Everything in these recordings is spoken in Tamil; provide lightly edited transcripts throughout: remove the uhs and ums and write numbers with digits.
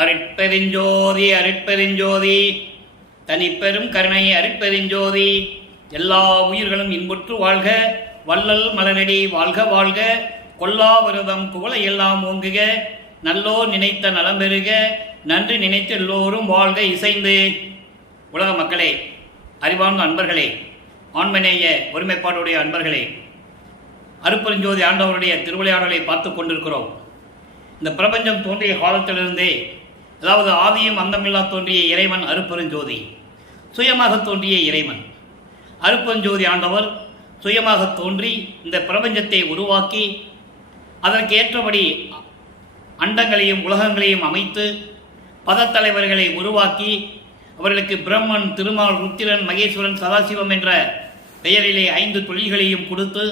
அருட்பெருஞ்சோதி அருட்பெருஞ்சோதி தனிப்பெரும் கருணை அருட்பெருஞ்சோதி. எல்லா உயிர்களும் இன்புற்று வாழ்க, வள்ளல் மலரடி வாழ்க வாழ்க, கொல்லா விரதம் குவளை எல்லாம் ஓங்குக, நல்லோர் நினைத்த நலம் பெறுக, நன்றி நினைத்து எல்லோரும் வாழ்க இசைந்து. உலக மக்களே, அறிவார்ந்த அன்பர்களே, ஆண்மநேய ஒருமைப்பாடுடைய அன்பர்களே, அருட்பெருஞ்சோதி ஆண்டவருடைய திருவிளையாடலை பார்த்து கொண்டிருக்கிறோம். இந்த பிரபஞ்சம் தோன்றிய காலத்திலிருந்தே, அதாவது ஆதியும் அந்தமில்லா தோன்றிய இறைவன் அருட்பெருஞ்சோதி, சுயமாக தோன்றிய இறைவன் அருட்பெருஞ்சோதி ஆண்டவர் சுயமாக தோன்றி இந்த பிரபஞ்சத்தை உருவாக்கி அதற்கு ஏற்றபடி அண்டங்களையும் உலகங்களையும் அமைத்து பதத்தலைவர்களை உருவாக்கி அவர்களுக்கு பிரம்மன், திருமால், ருத்திரன், மகேஸ்வரன், சதாசிவம் என்ற பெயரிலே 5 தொழில்களையும் கொடுத்து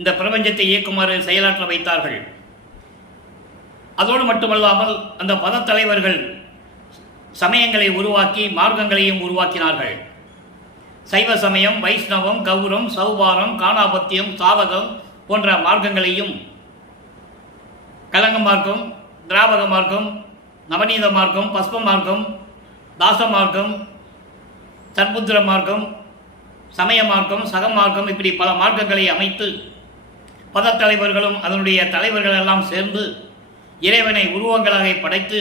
இந்த பிரபஞ்சத்தை இயக்குமாறு செயலாற்ற வைத்தார்கள். அதோடு மட்டுமல்லாமல் அந்த பதத்தலைவர்கள் சமயங்களை உருவாக்கி மார்க்கங்களையும் உருவாக்கினார்கள். சைவ சமயம், வைஷ்ணவம், கௌரம், சௌபாரம், காணாபத்தியம், சாவகம் போன்ற மார்க்கங்களையும், கலங்க மார்க்கம், திராவக மார்க்கம், நவநீத மார்க்கம், பஸ்ப மார்க்கம், தாச மார்க்கம், சர்புத்திர மார்க்கம், சமய மார்க்கம், சக மார்க்கம், இப்படி பல மார்க்கங்களை அமைத்து பதத்தலைவர்களும் அதனுடைய தலைவர்கள் எல்லாம் சேர்ந்து இறைவனை உருவங்களாக படைத்து,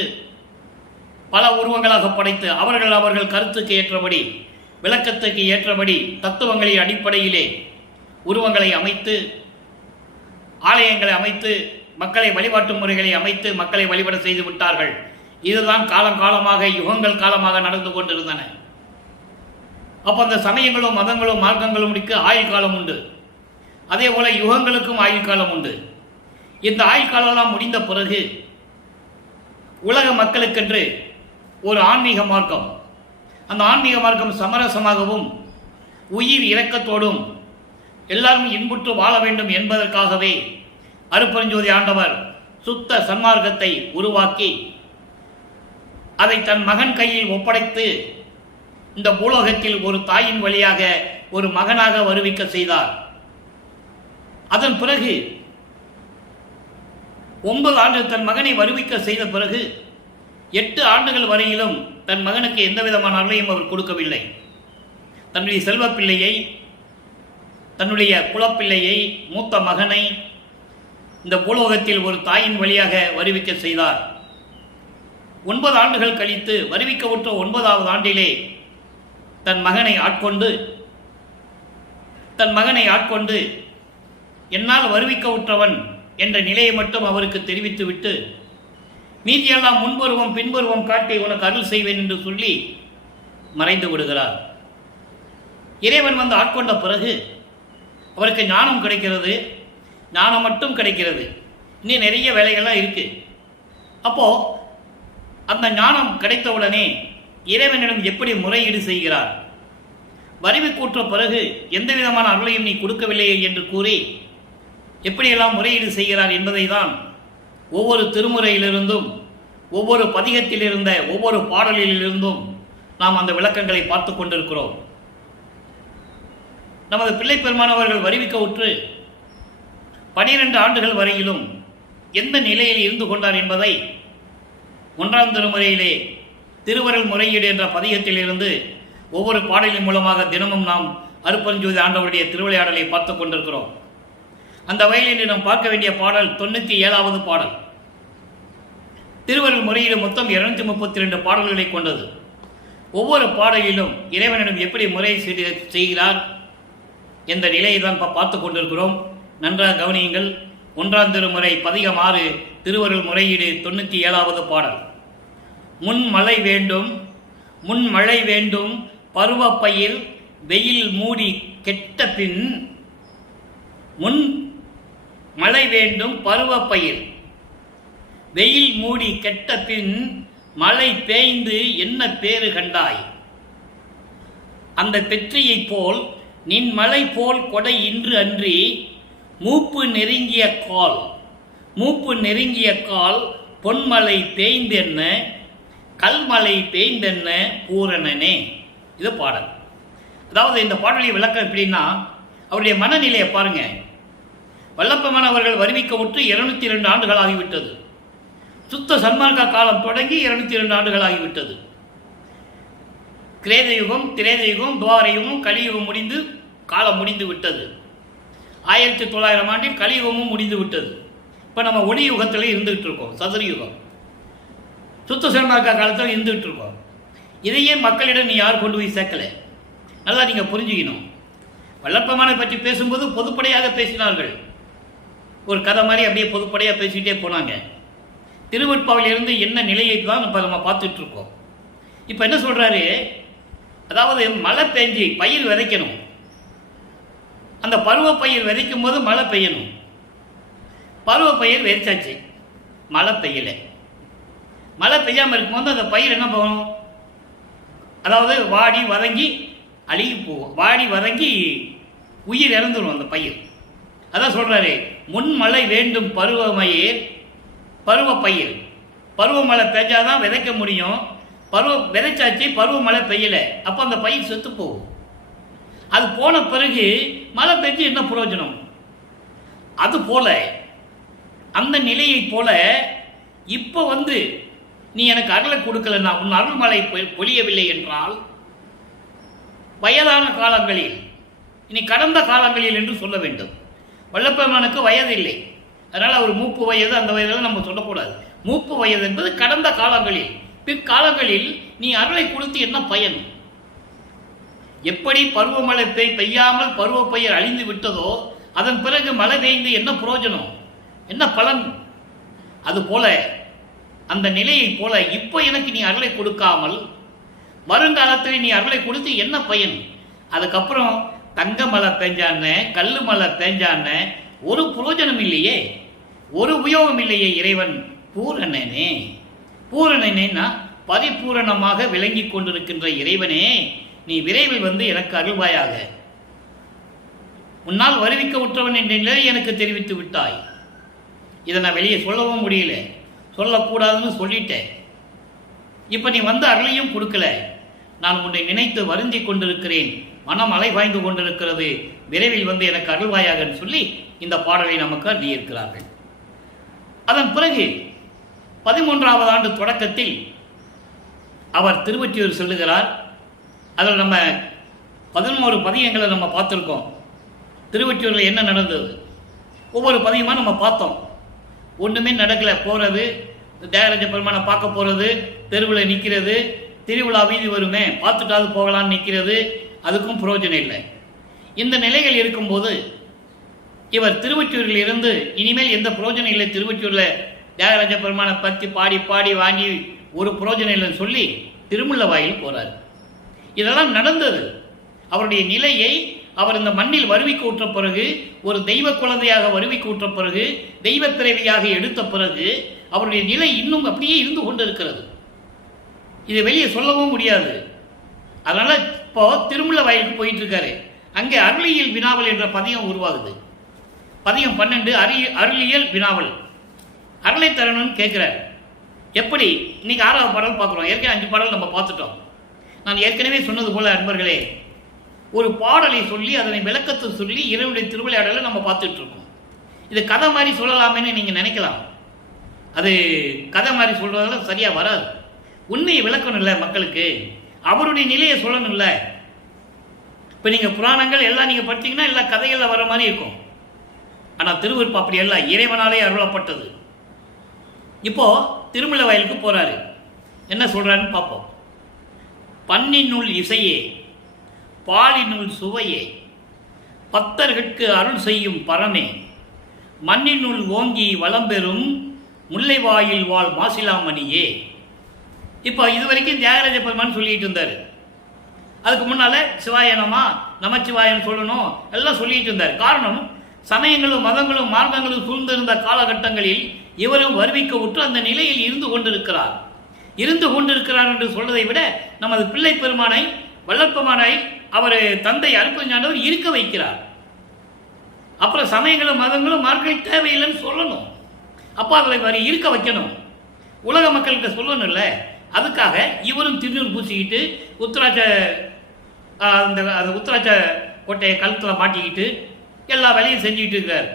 பல உருவங்களாக படைத்து அவர்கள் கருத்துக்கு ஏற்றபடி, விளக்கத்துக்கு ஏற்றபடி தத்துவங்களின் அடிப்படையிலே உருவங்களை அமைத்து, ஆலயங்களை அமைத்து, மக்களை வழிபாட்டு முறைகளை அமைத்து மக்களை வழிபட செய்து விட்டார்கள். இதுதான் காலங்காலமாக, யுகங்கள் காலமாக நடந்து கொண்டிருந்தன. அப்போ அந்த சமயங்களும் மதங்களும் மார்க்கங்களும் ஆயுள் காலம் உண்டு. அதே போல யுகங்களுக்கும் ஆயுள் காலம் உண்டு. இந்த ஆயுள் காலம்லாம் முடிந்த பிறகு உலக மக்களுக்கென்று ஒரு ஆன்மீக மார்க்கம், அந்த ஆன்மீக மார்க்கம் சமரசமாகவும் உயிர் இரக்கத்தோடும் எல்லாரும் இன்புற்று வாழ வேண்டும் என்பதற்காகவே அருட்பெருஞ்சோதி ஆண்டவர் சுத்த சன்மார்க்கத்தை உருவாக்கி அதை தன் மகன் கையில் ஒப்படைத்து இந்த பூலோகத்தில் ஒரு தாயின் வழியாக ஒரு மகனாக வருவிக்க செய்தார். அதன் பிறகு 9 ஆண்டு தன் மகனை வருவிக்க செய்த பிறகு 8 ஆண்டுகள் வரையிலும் தன் மகனுக்கு எந்த விதமான அருளையும் அவர் கொடுக்கவில்லை. தன்னுடைய செல்வ பிள்ளையை, தன்னுடைய குலப்பிள்ளையை, மூத்த மகனை இந்த பூலோகத்தில் ஒரு தாயின் வழியாக வருவிக்க செய்தார். 9 ஆண்டுகள் கழித்து வருவிக்க விட்ட 9வது ஆண்டிலே தன் மகனை ஆட்கொண்டு என்னால் வருவிக்க விட்டவன் என்ற நிலையை மட்டும் அவருக்கு தெரிவித்துவிட்டு, மீதியெல்லாம் முன்பருவம் பின்பருவம் காட்டி உனக்கு அருள் செய்வேன் என்று சொல்லி மறைந்து விடுகிறார். இறைவன் வந்து ஆட்கொண்ட பிறகு அவருக்கு ஞானம் கிடைக்கிறது. ஞானம் மட்டும் கிடைக்கிறது, இன்னும் நிறைய வேலைகள்லாம் இருக்கு. அப்போ அந்த ஞானம் கிடைத்தவுடனே இறைவனிடம் எப்படி முறையீடு செய்கிறார்? வருவிக்கூற்ற பிறகு எந்த விதமான அருளையும் நீ கொடுக்கவில்லையே என்று கூறி எப்படியெல்லாம் முறையீடு செய்கிறார் என்பதை தான் ஒவ்வொரு திருமுறையிலிருந்தும், ஒவ்வொரு பதிகத்தில் இருந்த ஒவ்வொரு பாடலிலிருந்தும் நாம் அந்த விளக்கங்களை பார்த்து கொண்டிருக்கிறோம். நமது பிள்ளை பெருமானவர்கள் வருவிக்க உற்று 12 ஆண்டுகள் வரையிலும் எந்த நிலையில் இருந்து கொண்டார் என்பதை 1ஆம் திருமுறையிலே திருவருள் முறையீடு என்ற பதிகத்திலிருந்து ஒவ்வொரு பாடலின் மூலமாக தினமும் நாம் அருட்பெருஞ்சோதி ஆண்டவருடைய திருவிளையாடலை பார்த்து கொண்டிருக்கிறோம். அந்த வகையில் நாம் பார்க்க வேண்டிய பாடல் 97வது பாடல். திருவருள் முறையீடு மொத்தம் 232 பாடல்களை கொண்டது. ஒவ்வொரு பாடலிலும் இறைவனிடம் எப்படி முறை செய்கிறார் என்ற நிலையை தான் பார்த்து கொண்டிருக்கிறோம். நன்றாக கவனியுங்கள். 1ஆம் திருமுறை பதிகம் 6 திருவருள் முறையீடு 97வது பாடல். முன்மழை வேண்டும் பருவப்பயில் வெயில் மூடி கெட்ட பின், முன் மழை வேண்டும் பருவப்பயில் வெயில் மூடி கெட்ட பின், மழை பேய்ந்து என்ன பேறு கண்டாய்? அந்த பெற்றியைப் போல் நின் மழை போல் கொடை இன்று அன்றி, மூப்பு நெருங்கிய கால் பொன்மலை பேய்ந்தென்ன கல்மலை பேய்ந்தென்ன பூரணனே. இது பாடல். அதாவது இந்த பாடலின் விளக்கம் எப்படின்னா, அவருடைய மனநிலையை பாருங்க. வல்லப்பெருமான் அவர்கள் வருவிக்க விட்டு 202 ஆண்டுகள் ஆகிவிட்டது. சுத்த சன்மார்க்க காலம் தொடங்கி 202 ஆண்டுகள் ஆகிவிட்டது. கிரேத யுகம், திரேத யுகம், துவார யுகம், கலியுகம் முடிந்து காலம் முடிந்து விட்டது. 1900 ஆண்டில் கலியுகமும் முடிந்து விட்டது. இப்போ நம்ம ஒளி யுகத்தில் இருந்துகிட்டு இருக்கோம், சதுர யுகம். சுத்த சன்மார்க்க காலத்தில் இருந்துகிட்டு இருக்கோம். இதையே மக்களிடம் நீ யார் கொண்டு போய் சேர்க்கலை? நல்லா நீங்கள் புரிஞ்சுக்கணும். வல்லற்பெருமானை பற்றி பேசும்போது பொதுப்படையாக பேசினார்கள். ஒரு கதை மாதிரி அப்படியே பொதுப்படையாக பேசிக்கிட்டே போனாங்க. திருவெட்பாவிலிருந்து என்ன நிலையை தான் இப்போ நம்ம பார்த்துட்டு இருக்கோம். இப்போ என்ன சொல்கிறாரு, அதாவது மழை பெஞ்சு பயிர் விதைக்கணும். அந்த பருவ பயிர் விதைக்கும் போது மழை பெய்யணும். பருவ பயிர் விதைச்சாச்சு, மழை பெய்யலை. மழை பெய்யாமல் இருக்கும்போது அந்த பயிர் என்ன போகணும், அதாவது வாடி வதங்கி அழுகி போகும். வாடி வதங்கி உயிர் இறந்துடும் அந்த பயிர். அதான் சொல்கிறாரு, முன்மழை வேண்டும் பருவ பயிர். பருவமழை பெஞ்சாதான் விதைக்க முடியும். விதைச்சாச்சு, பருவமழை பெய்யலை, அப்போ அந்த பயிர் செத்து போகும். அது போன பிறகு மழை பெஞ்சு என்ன பிரயோஜனம்? அது போல அந்த நிலையை போல இப்போ நீ எனக்கு அருளை கொடுக்கலன்னா, உன் அருள்மழை பொழியவில்லை என்றால் வயதான காலங்களில், இனி கடந்த காலங்களில் என்று சொல்ல வேண்டும். வல்லப்பெருமானுக்கு வயது இல்லை, அதனால் அவர் மூப்பு வயது அந்த வயதில் நம்ம சொல்லக்கூடாது. மூப்பு வயது என்பது கடந்த காலங்களில். பிற்காலங்களில் நீ அருளை கொடுத்து என்ன பயன்? எப்படி பருவமழை பெய்யாமல் பருவ பயிர் அழிந்து விட்டதோ, அதன் பிறகு மழை பெய்ந்து என்ன பிரயோஜனம், என்ன பலன்? அதுபோல அந்த நிலையை போல இப்போ எனக்கு நீ அருளை கொடுக்காமல் வருங்காலத்தில் நீ அருளை கொடுத்து என்ன பயன்? அதுக்கப்புறம் தங்க மழை பெஞ்சான, கல் மழை பெஞ்சான ஒரு பிரயோஜனம் இல்லையே, ஒரு உபயோகம் இல்லையே. இறைவன் பூரணனே, பூரணனேன்னா பரிபூரணமாக விளங்கி கொண்டிருக்கின்ற இறைவனே, நீ விரைவில் எனக்கு அருள்வாயாக. உன்னால் வருவிக்க உற்றவன் என்ற நிலை எனக்கு தெரிவித்து விட்டாய். இதை நான் வெளியே சொல்லவும் முடியல, சொல்லக்கூடாதுன்னு சொல்லிட்டேன். இப்போ நீ அருளையும் கொடுக்கல. நான் உன்னை நினைத்து வருந்தி கொண்டிருக்கிறேன், மனம் அலைபாய்ந்து கொண்டிருக்கிறது, விரைவில் எனக்கு அருள்வாயாகன்னு சொல்லி இந்த பாடலை நமக்கு அள்ளியிருக்கிறார்கள். அதன் பிறகு 13வது ஆண்டு தொடக்கத்தில் அவர் திருவொற்றியூர் செல்லுகிறார். அதில் நம்ம 11 பதியங்களை நம்ம பார்த்துருக்கோம். திருவொற்றியூரில் என்ன நடந்தது, ஒவ்வொரு பதியமாக நம்ம பார்த்தோம். ஒன்றுமே நடக்கலை. போகிறது, தியாகராஜ பெருமானை பார்க்க போகிறது, தெருவில் நிற்கிறது, திருவிழா வீதி வருமே பார்த்துட்டாவது போகலான்னு நிற்கிறது, அதுக்கும் பிரயோஜனம் இல்லை. இந்த நிலைகள் இருக்கும்போது இவர் திருவொற்றியூரில் இருந்து இனிமேல் எந்த பிரயோஜனம் இல்லை, திருவொற்றியூரில் தியாகராஜ பெருமானை பற்றி பாடி பாடி வாங்கி ஒரு பிரயோஜனம் இல்லைன்னு சொல்லி திருமுல்லவாயில் போகிறார். இதெல்லாம் நடந்தது. அவருடைய நிலையை அவர் இந்த மண்ணில் வருவிக்கு ஊற்ற பிறகு, ஒரு தெய்வ குழந்தையாக வருவிக்கு ஊற்ற பிறகு, தெய்வ பிறவியாக எடுத்த பிறகு அவருடைய நிலை இன்னும் அப்படியே இருந்து கொண்டு இருக்கிறது. இதை வெளியே சொல்லவும் முடியாது. அதனால இப்போ திருமுல்ல வயலுக்கு போயிட்டு இருக்காரு. அங்கே அருளியல் வினாவல் என்ற பதியம் உருவாகுது. பதியம் 12 அருளியல் வினாவல். அருளை தரணும்னு கேட்கிறார். எப்படி? இன்னைக்கு 6வது பாடல் பார்க்குறோம். ஏற்கனவே 5 பாடல் நம்ம பார்த்துட்டோம். நான் ஏற்கனவே சொன்னது போல அன்பர்களே, ஒரு பாடலை சொல்லி அதனை விளக்கத்தை சொல்லி இறைவனுடைய திருவிளையாடலை நம்ம பார்த்துட்டு இருக்கோம். இது கதை மாதிரி சொல்லலாமேன்னு நீங்கள் நினைக்கலாம். அது கதை மாதிரி சொல்றதால சரியாக வராது. உண்மையை விளக்கணும் இல்லை மக்களுக்கு, அவருடைய நிலையை சொல்லணும் இல்லை. இப்போ நீங்கள் புராணங்கள் எல்லாம் நீங்கள் படித்தீங்கன்னா எல்லாம் கதைகளில் வர மாதிரி இருக்கும். ஆனால் திருவருப்பு அப்படி எல்லாம் இறைவனாலே அருளப்பட்டது. இப்போ திருமுல்ல வயலுக்கு போறாரு. என்ன சொல்றாருன்னு பார்ப்போம். பண்ணினுள் இசையே, பாலினுள் சுவையே, பக்தர்கட்கு அருள் செய்யும் பரமே, மண்ணினுள் ஓங்கி வளம்பெறும் முல்லைவாயில் வாழ் மாசிலாமணியே. இப்போ இது வரைக்கும் தியாகராஜ பெருமான் சொல்லிட்டு இருந்தார். அதுக்கு முன்னால சிவாயனமா நமச்சிவாயன் சொல்லணும் எல்லாம் சொல்லிட்டு இருந்தார். காரணம், சமயங்களும் மதங்களும் மார்க்கங்களும் சூழ்ந்திருந்த காலகட்டங்களில் இவரும் வருவிக்க உற்று அந்த நிலையில் இருந்து கொண்டிருக்கிறார் என்று சொல்வதை விட நமது பிள்ளை பெருமானை, வல்லற்பெருமானை அவர் தந்தை அருட்பெருஞ்ஞானவர் இருக்க வைக்கிறார். அப்புறம் சமயங்களும் மதங்களும் மார்க்கம் தேவையில்லைன்னு சொல்லணும். அப்போ அதில் இருக்க வைக்கணும், உலக மக்கள்கிட்ட சொல்லணும் இல்லை. அதுக்காக இவரும் திருநூறு பூசிக்கிட்டு உத்திராட்ச கொட்டையை கழுத்தில் மாட்டிக்கிட்டு எல்லா வேலையும் செஞ்சுக்கிட்டு இருக்கார்.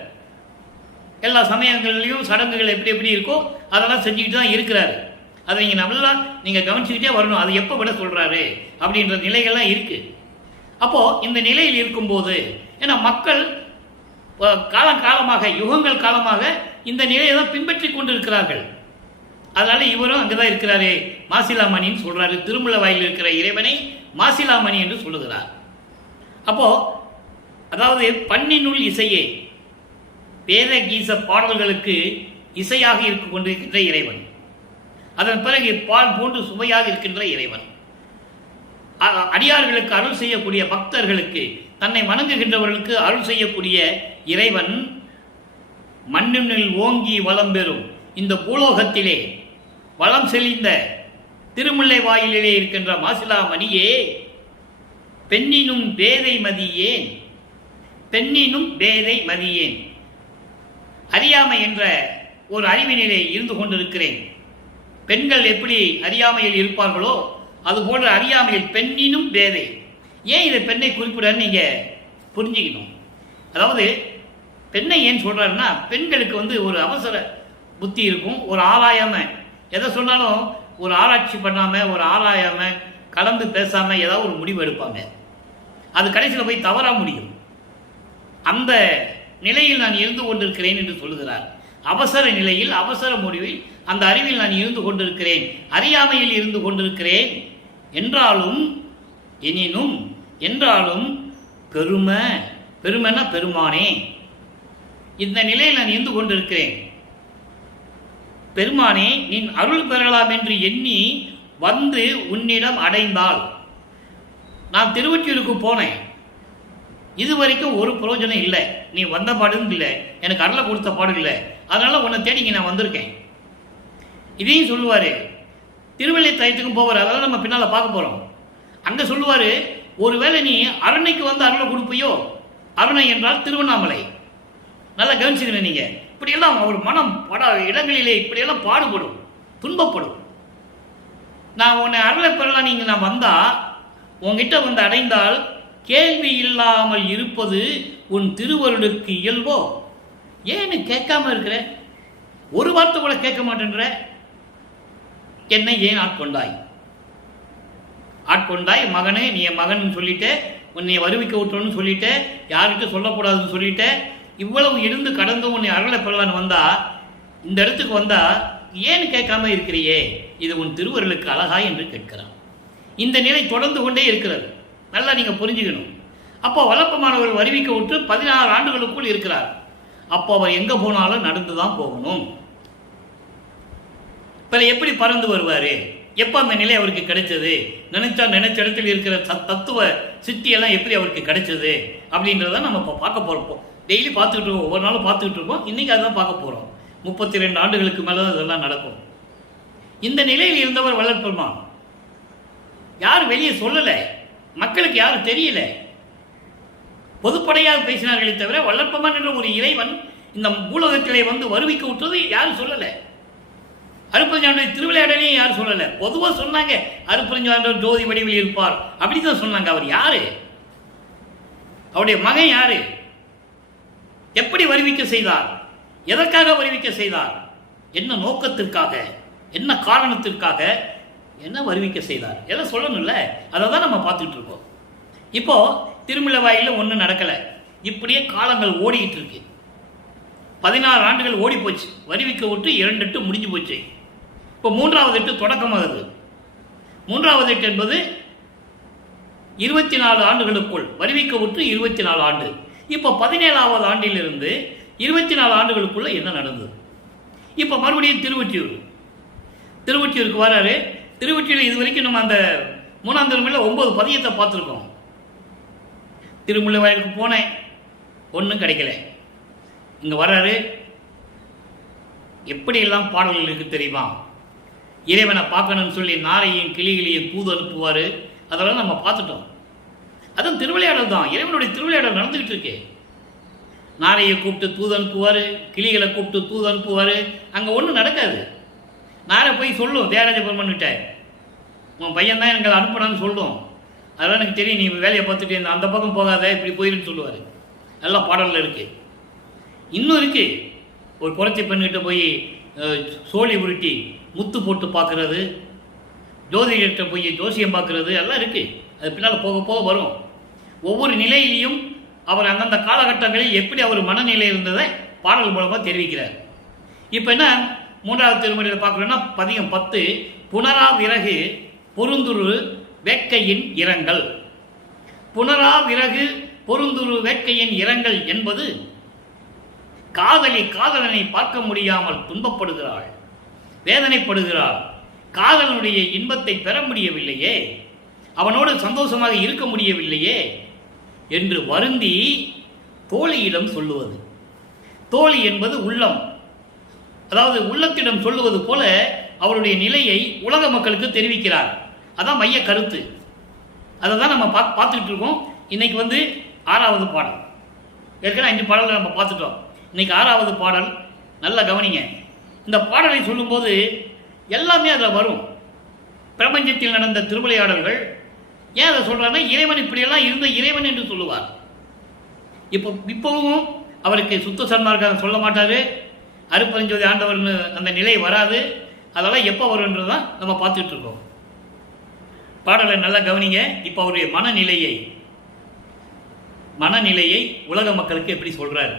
எல்லா சமயங்கள்லையும் சடங்குகள் எப்படி எப்படி இருக்கோ அதெல்லாம் செஞ்சுக்கிட்டு தான் இருக்கிறாரு. அதை நீங்கள் நல்லா நீங்கள் கவனிச்சுக்கிட்டே வரணும். அது எப்போ விட சொல்கிறாரு அப்படின்ற நிலைகள்லாம் இருக்குது. அப்போது இந்த நிலையில் இருக்கும்போது ஏன்னா மக்கள் காலமாக யுகங்கள் காலமாக இந்த நிலையை தான் பின்பற்றி கொண்டு இருக்கிறார்கள். அதனால இவரும் அங்கே தான் இருக்கிறாரு, மாசிலாமணின்னு சொல்கிறாரு. திருமலை வாயில் இருக்கிற இறைவனை மாசிலாமணி என்று சொல்லுகிறார். அப்போது அதாவது பண்ணினுள் இசையே, வேத கீச பாடல்களுக்கு இசையாக இருந்து கொண்டிருக்கின்ற இறைவன், அதன் பிறகு பால் போன்று சுவையாக இருக்கின்ற இறைவன், அடியார்களுக்கு அருள் செய்யக்கூடிய பக்தர்களுக்கு, தன்னை வணங்குகின்றவர்களுக்கு அருள் செய்யக்கூடிய இறைவன் மண்ணினில் ஓங்கி வளம் பெறும் இந்த பூலோகத்திலே வளம் செழிந்த திருமுல்லை வாயிலே இருக்கின்ற மாசிலாமணியே, பெண்ணினும் பேதை மதியேன், பெண்ணினும் பேதை மதியேன். அறியாமை என்ற ஒரு அறிவினிலே இருந்து கொண்டிருக்கிறேன். பெண்கள் எப்படி அறியாமையில் இருப்பார்களோ அதுபோன்ற அறியாமையில் பெண்ணினும் பேதை. ஏன் இதை பெண்ணை குறிப்பிடான்னு நீங்கள் புரிஞ்சுக்கணும். அதாவது பெண்ணை ஏன் சொல்கிறாருன்னா, பெண்களுக்கு ஒரு அவசர புத்தி இருக்கும். ஒரு ஆராயாமல் எதை சொன்னாலும் ஒரு ஆராய்ச்சி பண்ணாமல், ஒரு ஆராயாமல், கலந்து பேசாமல் ஏதாவது ஒரு முடிவு எடுப்பாங்க. அது கடைசியில் போய் தவறா முடியும். அந்த நிலையில் நான் இருந்து கொண்டிருக்கிறேன் என்று சொல்லுகிறார். அவசர நிலையில், அவசர முடிவில், அந்த அறிவில் நான் இருந்து கொண்டிருக்கிறேன், அறியாமையில் இருந்து கொண்டிருக்கிறேன். என்றாலும் எனினும் என்றாலும் பெருமைனா பெருமானே, இந்த நிலையில் நான் இருந்து கொண்டிருக்கிறேன். பெருமானே, நீ அருள் பெறலாம் என்று எண்ணி வந்து உன்னிடம் அடைந்தால். நான் திருவொற்றியூருக்கு போனேன், இதுவரைக்கும் ஒரு பிரயோஜனம் இல்லை. நீ வந்த பாடும் இல்லை, எனக்கு அருளை கொடுத்த பாடும் இல்லை. அதனால உன்னை தேடிங்க நான் வந்திருக்கேன். இதையும் சொல்லுவார். திருவள்ளை தயத்துக்கும் போவார், அதெல்லாம் நம்ம பின்னால் பார்க்க போகிறோம். அங்கே சொல்லுவார், ஒருவேளை நீ அரணைக்கு வந்து அருளை கொடுப்பையோ, அருணை என்றால் திருவண்ணாமலை. நல்லா கவனிச்சுக்கணும். நீங்கள் இப்படியெல்லாம் அவர் மனம் இடங்களிலே இப்படியெல்லாம் பாடுபடும், துன்பப்படும். நான் உன்னை அருளை பெறலாம், நீங்கள் நான் வந்தால், உங்ககிட்ட வந்து அடைந்தால், கேள்வி இல்லாமல் இருப்பது உன் திருவருளுக்கு இயல்போ. ஏன்னு கேட்காம இருக்கிற, ஒரு வார்த்தை கூட கேட்க மாட்டேன்ற, என்னை ஏன் ஆட்கொண்டாய்? ஆட்கொண்டாய் மகனே, நீ என் மகன் சொல்லிட்டு, உன்னை வருவிக்க விட்டோன்னு சொல்லிட்டு, யார்கிட்ட சொல்லக்கூடாதுன்னு சொல்லிட்டு, இவ்வளவு இருந்து கடந்து உன்னை அருளை பெறலான்னு வந்தா, இந்த இடத்துக்கு வந்தா ஏன் கேட்காம இருக்கிறியே, இது உன் திருவருளுக்கு அழகா என்று கேட்கிறான். இந்த நிலை தொடர்ந்து கொண்டே இருக்கிறது. நல்லா நீங்க புரிஞ்சுக்கணும். அப்போ வல்லப்பமானவர்கள் வருவிக்க விட்டு 16 ஆண்டுகளுக்குள் இருக்கிறார். அப்போ அவர் எங்க போனாலும் நடந்துதான் போகணும். இப்ப எப்படி பறந்து வருவாரு? எப்ப அந்த நிலை அவருக்கு கிடைச்சது? நினைச்ச இடத்தில் இருக்கிற தத்துவ சித்தியெல்லாம் எப்படி அவருக்கு கிடைச்சது அப்படின்றத நம்ம இப்போ பார்க்க போறோம். டெய்லி பார்த்துக்கிட்டு இருக்கோம், ஒவ்வொரு நாளும் பார்த்துக்கிட்டு இருக்கோம். இன்னைக்கு அதான் பார்க்க போறோம். 32 ஆண்டுகளுக்கு மேலே இதெல்லாம் நடக்கும். இந்த நிலையில் இருந்தவர் வள்ளற்பெருமான். யாரும் வெளியே சொல்லலை, மக்களுக்கு யாரும் தெரியல. பொதுப்படையாக பேசினார்களே தவிர வள்ளற்பெருமான் என்ற ஒரு இறைவன் இந்த பூலகத்திலே வந்து வருவிக்க விட்டது யாரும் சொல்லலை. அருட்பெருஞ்சாண்டவர் திருவிளையாடலையும் யாரும் சொல்லலை. பொதுவாக சொன்னாங்க, அருட்பெருஞ்சாண்டவர் ஜோதி வடிவில் இருப்பார் அப்படிதான் சொன்னாங்க. அவர் யாரு? அவருடைய மகன் யாரு? எப்படி வருவிக்க செய்தார்? எதற்காக வருவிக்க செய்தார்? என்ன நோக்கத்திற்காக, என்ன காரணத்திற்காக, என்ன வருவிக்க செய்தார்? எல்லாம் சொல்லணும்ல. அதை தான் நம்ம பார்த்துக்கிட்டு இருக்கோம். இப்போ திருமலை வாயில ஒன்றும் நடக்கலை. இப்படியே காலங்கள் ஓடிக்கிட்டு இருக்கு. 16 ஆண்டுகள் ஓடி போச்சு. வருவிக்க விட்டு 2 எட்டு முடிஞ்சு போச்சு. இப்போ 3வது எட்டு தொடக்கமாகுது. 3வது எட்டு என்பது 24 ஆண்டுகளுக்குள் வருவிக்க விட்டு 24 ஆண்டு. இப்போ 17வது ஆண்டிலிருந்து 24 ஆண்டுகளுக்குள்ள என்ன நடந்தது? இப்போ மறுபடியும் திருவொற்றியூருக்கு வராரு. திருவொற்றியூர் இது வரைக்கும் நம்ம அந்த 3ஆம் திருமுறையில் 9 பதியத்தை பார்த்துருக்கோம். திருமுல்லை வாயிலுக்கு போனேன், ஒன்றும் கிடைக்கல. இங்கே வர்றாரு. எப்படியெல்லாம் பாடல்கள் இருக்கு தெரியுமா? இறைவனை பார்க்கணும்னு சொல்லி நாரையும் கிளிகளையும் தூது அனுப்புவார். அதெல்லாம் நம்ம பார்த்துட்டோம். அதுவும் திருவிளையாடல் தான். இறைவனுடைய திருவிளையாடல் நடந்துகிட்டு இருக்கு. நாரையை கூப்பிட்டு தூது அனுப்புவார், கிளிகளை கூப்பிட்டு தூது அனுப்புவார். அங்கே ஒன்றும் நடக்காது. நாரை போய் சொல்லும் தியாகராஜ பெருமான்கிட்ட, உன் பையன் தான் எங்களை அனுப்பினான்னு சொல்லும். அதெல்லாம் எனக்கு தெரியும், நீ வேலையை பார்த்துட்டு அந்த பக்கம் போகாத, இப்படி போயிருன்னு சொல்லுவார். எல்லாம் பாடலில் இருக்கு. இன்னும் இருக்கு. ஒரு குறைச்சி பெண்கிட்ட போய் சோழி உருட்டி முத்து போட்டு பார்க்குறது, ஜோதிடர்கிட்ட போய் ஜோசியம் பார்க்குறது எல்லாம் இருக்குது. அது பின்னால் போக போக வரும். ஒவ்வொரு நிலையிலையும் அவர் அந்தந்த காலகட்டங்களில் எப்படி அவர் மனநிலை இருந்ததை பாடல் மூலமாக தெரிவிக்கிறார். இப்போ என்ன மூன்றாவது திருமுறையில் பார்க்குறோன்னா பதிகம் 10 புனரா விறகு பொருந்துரு வேட்கையின் இரங்கல். புனரா விறகு பொருந்துரு வேட்கையின் இரங்கல் என்பது காதலி காதலனை பார்க்க முடியாமல் துன்பப்படுகிறாள், வேதனைப்படுகிறாள், காதலனுடைய இன்பத்தை பெற முடியவில்லையே, அவனோடு சந்தோஷமாக இருக்க முடியவில்லையே என்று வருந்தி தோழியிடம் சொல்லுவது. தோழி என்பது உள்ளம், அதாவது உள்ளத்திடம் சொல்லுவது போல அவருடைய நிலையை உலக மக்களுக்கு தெரிவிக்கிறார். அதான் மைய கருத்து. அதை தான் நம்ம பார்த்துக்கிட்டு இருக்கோம். இன்னைக்கு 6வது பாடல். ஏற்கனவே 5 பாடல்கள் நம்ம பார்த்துட்டோம். இன்னைக்கு 6வது பாடல். நல்லா கவனிங்க. இந்த பாடலை சொல்லும்போது எல்லாமே அதில் வரும். பிரபஞ்சத்தில் நடந்த திருவிளையாடல்கள். ஏன் அதை சொல்றாருன்னா, இறைவன் இப்படியெல்லாம் இருந்த இறைவன் என்று சொல்லுவார். இப்பவும் அவருக்கு சுத்த சன்மார்க்கம் சொல்ல மாட்டாரு, அருப்பெருஞ்சோதி ஆண்டவர்னு அந்த நிலை வராது. அதெல்லாம் எப்போ வரும்ன்றதான் நம்ம பார்த்துட்டு இருக்கோம். பாடலை நல்லா கவனிங்க. இப்போ அவருடைய மனநிலையை உலக மக்களுக்கு எப்படி சொல்றாரு.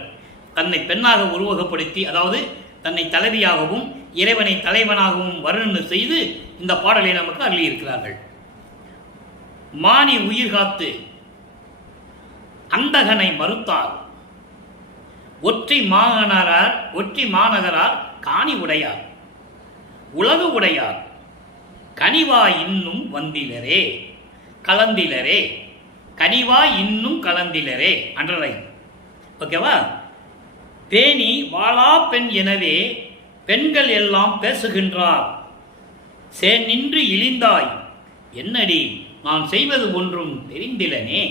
தன்னை பெண்ணாக உருவகப்படுத்தி, அதாவது தன்னை தலைவியாகவும் இறைவனை தலைவனாகவும் வர்ணனை செய்து இந்த பாடலை நமக்கு அருளியிருக்கிறார்கள். மானி உயிர் காத்து அந்தகனை மறுத்தார், ஒற்றி மாநகரார் காணி உடையார், உலகு உடையார், கனிவா இன்னும் வந்திலரே கலந்திலரே, கனிவா இன்னும் கலந்திலரே. அன்றரை ஓகேவா? பேணி வாழா பெண் எனவே பெண்கள் எல்லாம் பேசுகின்றார், நின்று இழிந்தாய் என்னடி நான் செய்வது ஒன்றும் தெரிந்திலனே.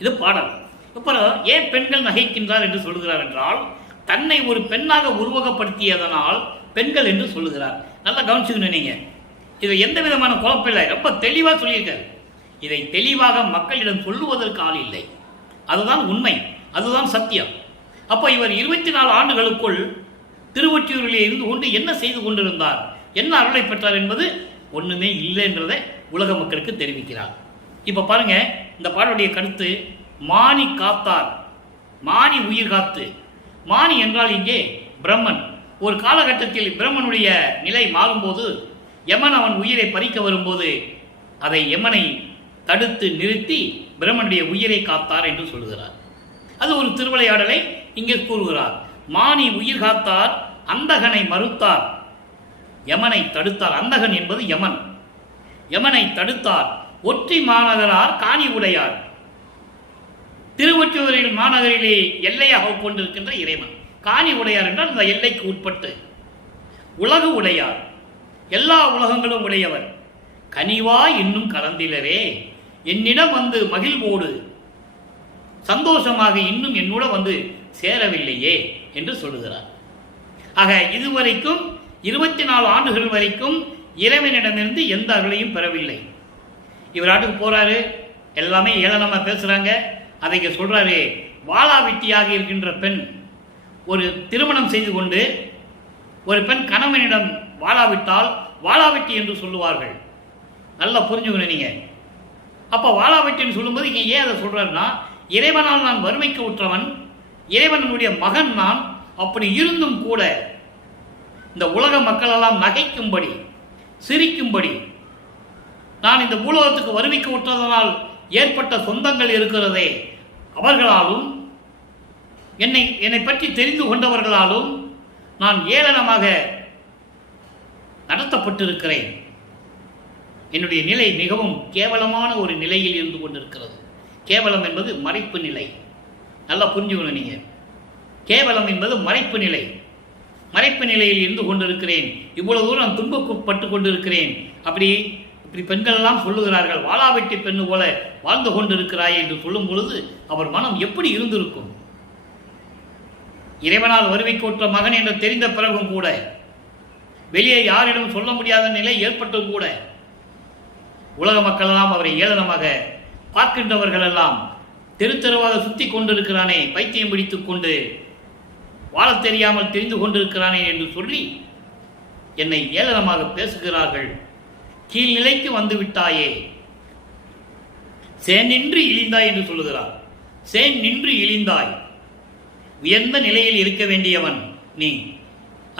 இது பாடல். அப்புறம் ஏன் பெண்கள் நகைக்கின்றார் என்று சொல்கிறார் என்றால், தன்னை ஒரு பெண்ணாக உருவகப்படுத்தியதனால் பெண்கள் என்று சொல்லுகிறார். நல்லா கவனிச்சுக்கணும் நீங்க. இது எந்த விதமான குழப்பம் இல்லை, ரொம்ப தெளிவாக சொல்லியிருக்காரு. இதை தெளிவாக மக்களிடம் சொல்லுவதற்கு ஆள் இல்லை. அதுதான் உண்மை, அதுதான் சத்தியம். அப்போ இவர் 24 ஆண்டுகளுக்குள் திருவொற்றியூரிலே இருந்து கொண்டு என்ன செய்து கொண்டிருந்தார், என்ன அருளை பெற்றார் என்பது ஒண்ணுமே இல்லை என்றதை உலக மக்களுக்கு தெரிவிக்கிறார். இப்ப பாருங்க, இந்த பாடலுடைய கருத்து. மானி காத்தார், மானி உயிர் காத்து. மானி என்றால் இங்கே பிரம்மன். ஒரு காலகட்டத்தில் பிரம்மனுடைய நிலை மாறும்போது, யமன் அவன் உயிரை பறிக்க வரும்போது அதை யமனை தடுத்து நிறுத்தி பிரம்மனுடைய உயிரை காத்தார் என்று சொல்கிறார். அது ஒரு திருவிளையாடலை இங்கே கூறுகிறார். மானி உயிர் காத்தார், அந்தகனை மறுத்தார், யமனை தடுத்தார். அந்தகன் என்பது யமன். யமனை தடுத்தார். ஒற்றி மாநகரார் காணி உடையார். திருவொற்றியூரில் மாநகரிலே எல்லையாக கொண்டிருக்கின்ற இறைவன். காணி உடையார் என்றால் இந்த எல்லைக்கு உட்பட்டு. உலகு உடையார், எல்லா உலகங்களும் உடையவர். கனிவா இன்னும் கலந்திலரே, என்னிடம் மகிழ்வோடு சந்தோஷமாக இன்னும் என்னோட சேரவில்லையே என்று சொல்லுகிறார். ஆக இதுவரைக்கும் 24 ஆண்டுகள் வரைக்கும் இறைவனிடமிருந்து எந்த அருளையும் பெறவில்லை. இவர் நாட்டுக்கு போறாரு, எல்லாமே ஏளனமா பேசுறாங்க. அதை சொல்றாரு, வாளாவிட்டியாக இருக்கின்ற பெண் ஒரு திருமணம் செய்து கொண்டு ஒரு பெண் கணவனிடம் வாளாவிட்டால் வாளாவிட்டி என்று சொல்லுவார்கள். நல்லா புரிஞ்சுக்கணும் நீங்க. அப்ப வாளாவிட்டின்னு சொல்லும்போது இங்க ஏன் அதை சொல்றாருன்னா, இறைவனால் நான் வறுமைக்கு உற்றவன், இறைவனுடைய மகன் நான். அப்படி இருந்தும் கூட இந்த உலக மக்கள் எல்லாம் நகைக்கும்படி சிரிக்கும்படி நான் இந்த பூலோகத்துக்கு வறுமைக்கு உற்றதனால் ஏற்பட்ட சொந்தங்கள் இருக்கிறதே, அவர்களாலும் என்னை பற்றி தெரிந்து கொண்டவர்களாலும் நான் ஏளனமாக நடத்தப்பட்டிருக்கிறேன். என்னுடைய நிலை மிகவும் கேவலமான ஒரு நிலையில் இருந்து கொண்டிருக்கிறது. கேவலம் என்பது மறைப்பு நிலை. நல்லா புரிஞ்சுக்கணும் நீங்க. கேவலம் என்பது மறைப்பு நிலை. மறைப்பு நிலையில் இருந்து கொண்டிருக்கிறேன், இவ்வளவு தூரம் நான் துன்பப்பட்டு கொண்டிருக்கிறேன். இப்படி பெண்கள் எல்லாம் சொல்லுகிறார்கள், வாளாவெட்டி பெண்ணு போல வாழ்ந்து கொண்டிருக்கிறாய் என்று சொல்லும் பொழுது அவர் மனம் எப்படி இருந்திருக்கும்? இறைவனால் வறுமைக்கோற்ற மகன் என்று தெரிந்த பிறகும் கூட, வெளியே யாரிடம் சொல்ல முடியாத நிலை ஏற்பட்டும் கூட, உலக மக்கள் எல்லாம் அவரை ஏளனமாக பார்க்கின்றவர்கள் எல்லாம் தெரு தெருவாக சுத்தி கொண்டிருக்கிறானே, பைத்தியம் பிடித்துக் கொண்டு வாழத் தெரியாமல் தெரிந்து கொண்டிருக்கிறானே என்று சொல்லி என்னை ஏளனமாக பேசுகிறார்கள். கீழ்நிலைக்கு வந்து விட்டாயே, சேன் நின்று இழிந்தாய் என்று சொல்லுகிறார். சேன் நின்று இழிந்தாய், உயர்ந்த நிலையில் இருக்க வேண்டியவன் நீ,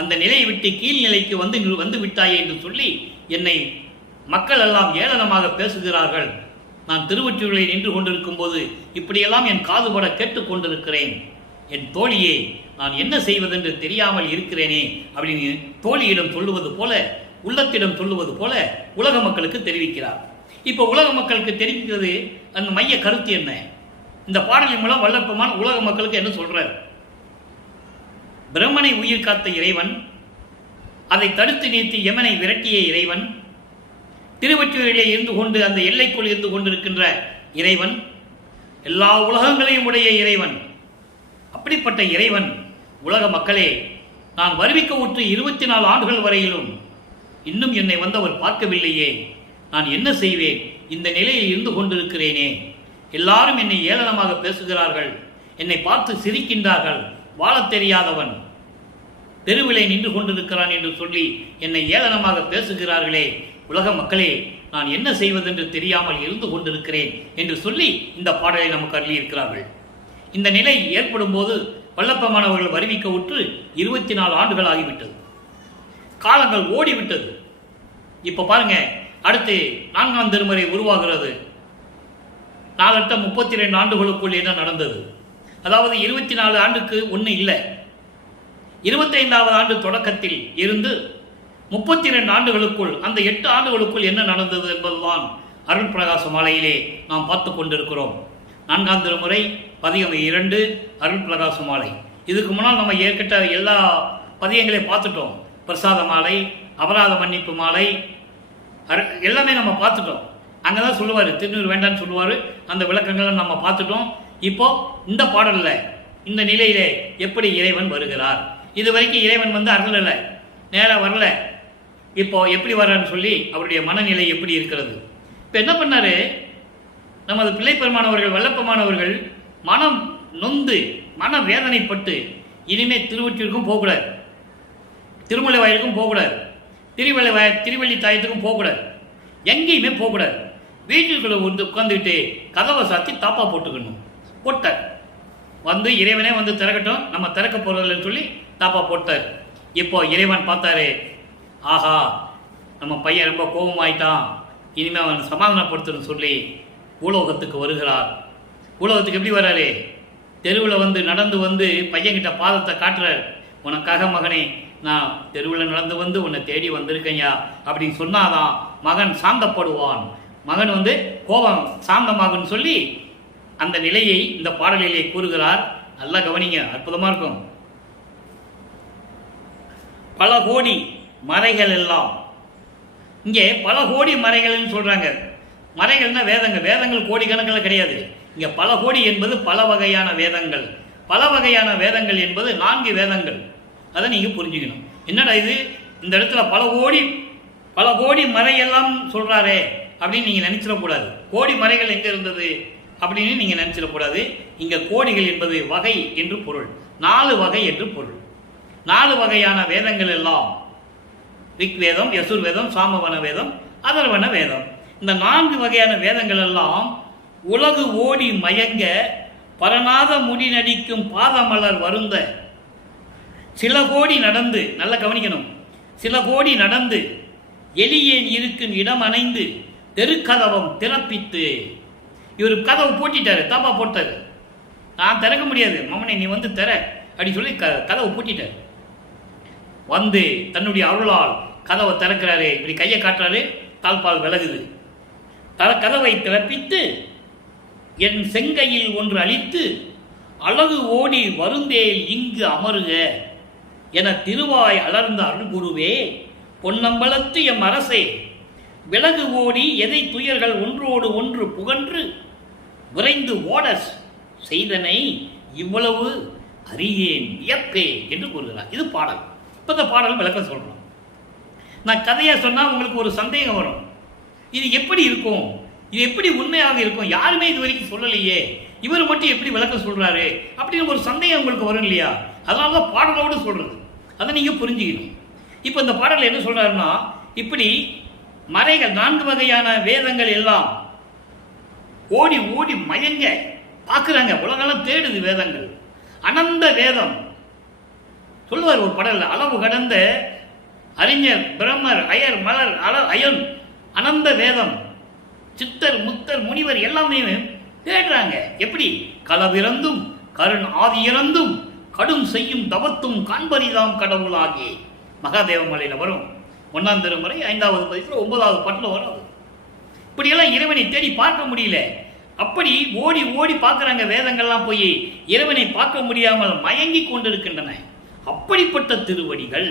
அந்த நிலையை விட்டு கீழ்நிலைக்கு வந்து விட்டாயே என்று சொல்லி என்னை மக்கள் எல்லாம் ஏளனமாக பேசுகிறார்கள். நான் திருவொற்றியூரில் நின்று கொண்டிருக்கும் போது இப்படியெல்லாம் என் காதுபட கேட்டுக் கொண்டிருக்கிறேன். என் தோழியே, நான் என்ன செய்வதென்று தெரியாமல் இருக்கிறேனே அப்படின்னு தோழியிடம் சொல்லுவது போல, உள்ளத்திடம் சொல்லுவது போல உலக மக்களுக்கு தெரிவிக்கிறார். இப்போ உலக மக்களுக்கு தெரிவிக்கிறது அந்த மைய கருத்து என்ன? இந்த பாடலின் மூலம் வல்லப்பெருமான் உலக மக்களுக்கு என்ன சொல்றார்? பிரம்மனை உயிர் காத்த இறைவன், அதை தடுத்து நிறுத்தி யமனை விரட்டிய இறைவன், திருவொற்றியூரிலே இருந்து கொண்டு அந்த எல்லைக்குள் இருந்து கொண்டிருக்கின்ற இறைவன், எல்லா உலகங்களையும் உடைய இறைவன். அப்படிப்பட்ட இறைவன், உலக மக்களே, நான் வருவிக்க உற்று 24 ஆண்டுகள் வரையிலும் இன்னும் என்னை வந்து அவர் பார்க்கவில்லையே, நான் என்ன செய்வேன்? இந்த நிலையில் இருந்து கொண்டிருக்கிறேனே, எல்லாரும் என்னை ஏளனமாக பேசுகிறார்கள், என்னை பார்த்து சிரிக்கின்றார்கள். வாழத் தெரியாதவன் தெருவிலே நின்று கொண்டிருக்கிறான் என்று சொல்லி என்னை ஏளனமாக பேசுகிறார்களே, உலக மக்களே, நான் என்ன செய்வதென்று தெரியாமல் இருந்து கொண்டிருக்கிறேன் என்று சொல்லி இந்த பாடலை நமக்கு அருளியிருக்கிறார்கள். இந்த நிலை ஏற்படும் போது வல்லப்பெருமானவர்கள் வருவிக்க உற்று 24 ஆண்டுகள் ஆகிவிட்டது. காலங்கள் ஓடிவிட்டது. இப்ப பாருங்க, அடுத்து 4ஆம் திருமுறை உருவாகிறது. 32 ஆண்டுகளுக்குள் என்ன நடந்தது? அதாவது 24 ஆண்டுக்கு ஒன்று இல்லை, 25வது ஆண்டு தொடக்கத்தில் இருந்து 32 ஆண்டுகளுக்குள், அந்த 8 ஆண்டுகளுக்குள் என்ன நடந்தது என்பதுதான் அருள் பிரகாச மாலையிலே நாம் பார்த்து கொண்டிருக்கிறோம். 4ஆம் திருமுறை பதிகம் 2 அருள் பிரகாச மாலை. இதுக்கு முன்னால் நம்ம ஏற்கட்ட எல்லா பதியங்களையும் பார்த்துட்டோம். பிரசாத மாலை, அபராத மன்னிப்பு மாலை, எல்லாமே நம்ம பார்த்துட்டோம். அங்கே தான் சொல்லுவார், திருநூறு வேண்டான்னு சொல்லுவார். அந்த விளக்கங்களை நம்ம பார்த்துட்டோம். இப்போ இந்த பாடலில் இந்த நிலையிலே எப்படி இறைவன் வருகிறார்? இது வரைக்கும் இறைவன் வந்து அருளலை, நேராக வரல. இப்போ எப்படி வர்றான்னு சொல்லி அவருடைய மனநிலை எப்படி இருக்கிறது? இப்போ என்ன பண்ணாரு நமது பிள்ளை பெருமானவர்கள், வல்லப்பெருமானவர்கள் மனம் நொந்து மன வேதனைப்பட்டு இனிமே திருவொற்றியூருக்கும் போகக்கூடாது, திருமலை வாயிலுக்கும் போகக்கூடாது, திருவள்ளி தாயத்துக்கும் போகக்கூடாது, எங்கேயுமே போகக்கூடாது. வீட்டுக்குள்ள வந்து உட்காந்துக்கிட்டு கதவை சாத்தி தாப்பா போட்டுக்கணும். போட்டார். வந்து இறைவனே வந்து திறக்கட்டும், நம்ம திறக்க போறதில்லைன்னு சொல்லி தாப்பா போட்டார். இப்போ இறைவன் பார்த்தாரு, ஆஹா நம்ம பையன் ரொம்ப கோபமாயிட்டான், இனிமேல் அவன் சமாதானப்படுத்தணும்னு சொல்லி பூலோகத்துக்கு வருகிறார். பூலோகத்துக்கு எப்படி வர்றாரு? தெருவில் வந்து நடந்து வந்து பையன்கிட்ட பாதத்தை காட்டுறார். உனக்காக மகனே, நான் தெருவில் நடந்து வந்து உன்னை தேடி வந்திருக்கையா அப்படின்னு சொன்னாதான் மகன் சாந்தப்படுவான், மகன் வந்து கோபம் சாந்தமாகுன்னு சொல்லி அந்த நிலையை இந்த பாடலிலே கூறுகிறார். நல்லா கவனிங்க, அற்புதமா இருக்கும். பல கோடி மறைகள் எல்லாம், இங்கே பல கோடி மறைகள்னு சொல்றாங்க. மறைகள்னா வேதங்கள், வேதங்கள் கோடிக்கணக்கில் கிடையாது. இங்கே பல கோடி என்பது பல வகையான வேதங்கள். பல வகையான வேதங்கள் என்பது 4 வேதங்கள். அதை நீங்க புரிஞ்சுக்கணும். என்னடா இது, இந்த இடத்துல பல கோடி மறையெல்லாம் சொல்றாரே அப்படின்னு நீங்க நினைச்சிடக்கூடாது. கோடி மறைகள் எங்க இருந்தது அப்படின்னு நீங்க நினைச்சிடக்கூடாது. இங்க கோடிகள் என்பது வகை என்று பொருள், 4 வகை என்று பொருள். 4 வகையான வேதங்கள் எல்லாம் ரிக் வேதம், யசுர் வேதம், சாமவன வேதம், அதர்வன வேதம். இந்த 4 வகையான வேதங்கள் எல்லாம் உலகு ஓடி மயங்க பரநாத முடி நடிக்கும் பாதமலர் வருந்த சில கோடி நடந்து, நல்லா கவனிக்கணும், சில கோடி நடந்து எளியேன் இருக்கும் இடம் அணைந்து தெருக்கதவம் திறப்பித்து, இவர் கதவை பூட்டிட்டாரு, தாப்பா போட்டாரு. நான் திறக்க முடியாது மமனை, நீ வந்து திற அப்படி சொல்லி கதவை பூட்டிட்டாரு. வந்து தன்னுடைய அருளால் கதவை திறக்கிறாரு, இப்படி கையை காட்டுறாரு, தாழ்பால் விலகுது. கதவை திறப்பித்து என் செங்கையில் ஒன்று அளித்து அழகு ஓடி வருந்தேல் இங்கு அமருக என திருவாய் அலர்ந்த அருள்குருவே, பொன்னம்பலத்து எம் அரசே, விலகு ஓடி எதை துயர்கள் ஒன்றோடு ஒன்று புகன்று விரைந்து ஓட செய்தனை இவ்வளவு அறியேன் வியப்பே என்று கூறுகிறார். இது பாடல். இப்போ இந்த பாடல் விளக்கம் சொல்றோம். நான் கதையாக சொன்னால் உங்களுக்கு ஒரு சந்தேகம் வரும், இது எப்படி இருக்கும், இது எப்படி உண்மையாக இருக்கும், யாருமே இது வரைக்கும் சொல்லலையே, இவர் மட்டும் எப்படி விளக்கம் சொல்றாரு அப்படின்னு ஒரு சந்தேகம் உங்களுக்கு வரும் இல்லையா? அதனால தான் பாடலோடு சொல்றது. அதை நீங்க புரிஞ்சுக்கணும். இப்போ இந்த பாடல் என்ன சொல்றாருன்னா, இப்படி மறைகள் 4 வகையான வேதங்கள் எல்லாம் ஓடி ஓடி மயங்க பார்க்குறாங்க. உலகெல்லாம் தேடுது வேதங்கள். அனந்த வேதம் சொல்லுவார் ஒரு பாடல்ல, அளவு கடந்த அறிஞர் பிரம்மர் அயர் மலர் அயன் அனந்த வேதம் சித்தர் முத்தர் முனிவர் எல்லாமே தேடுறாங்க. எப்படி? களவிறந்தும் கருண் ஆதி இறந்தும் கடும் செய்யும் தவத்தும் காண்பரிதாம் கடவுளாகி மகாதேவ மலையில் வரும். 1ஆம் திருமுறை 5வது பதிப்பில் 9வது பாட்டில் வரும். இப்படியெல்லாம் இறைவனை தேடி பார்க்க முடியல. அப்படி ஓடி ஓடி பார்க்குறாங்க. வேதங்கள்லாம் போய் இறைவனை பார்க்க முடியாமல் மயங்கி கொண்டிருக்கின்றன. அப்படிப்பட்ட திருவடிகள்,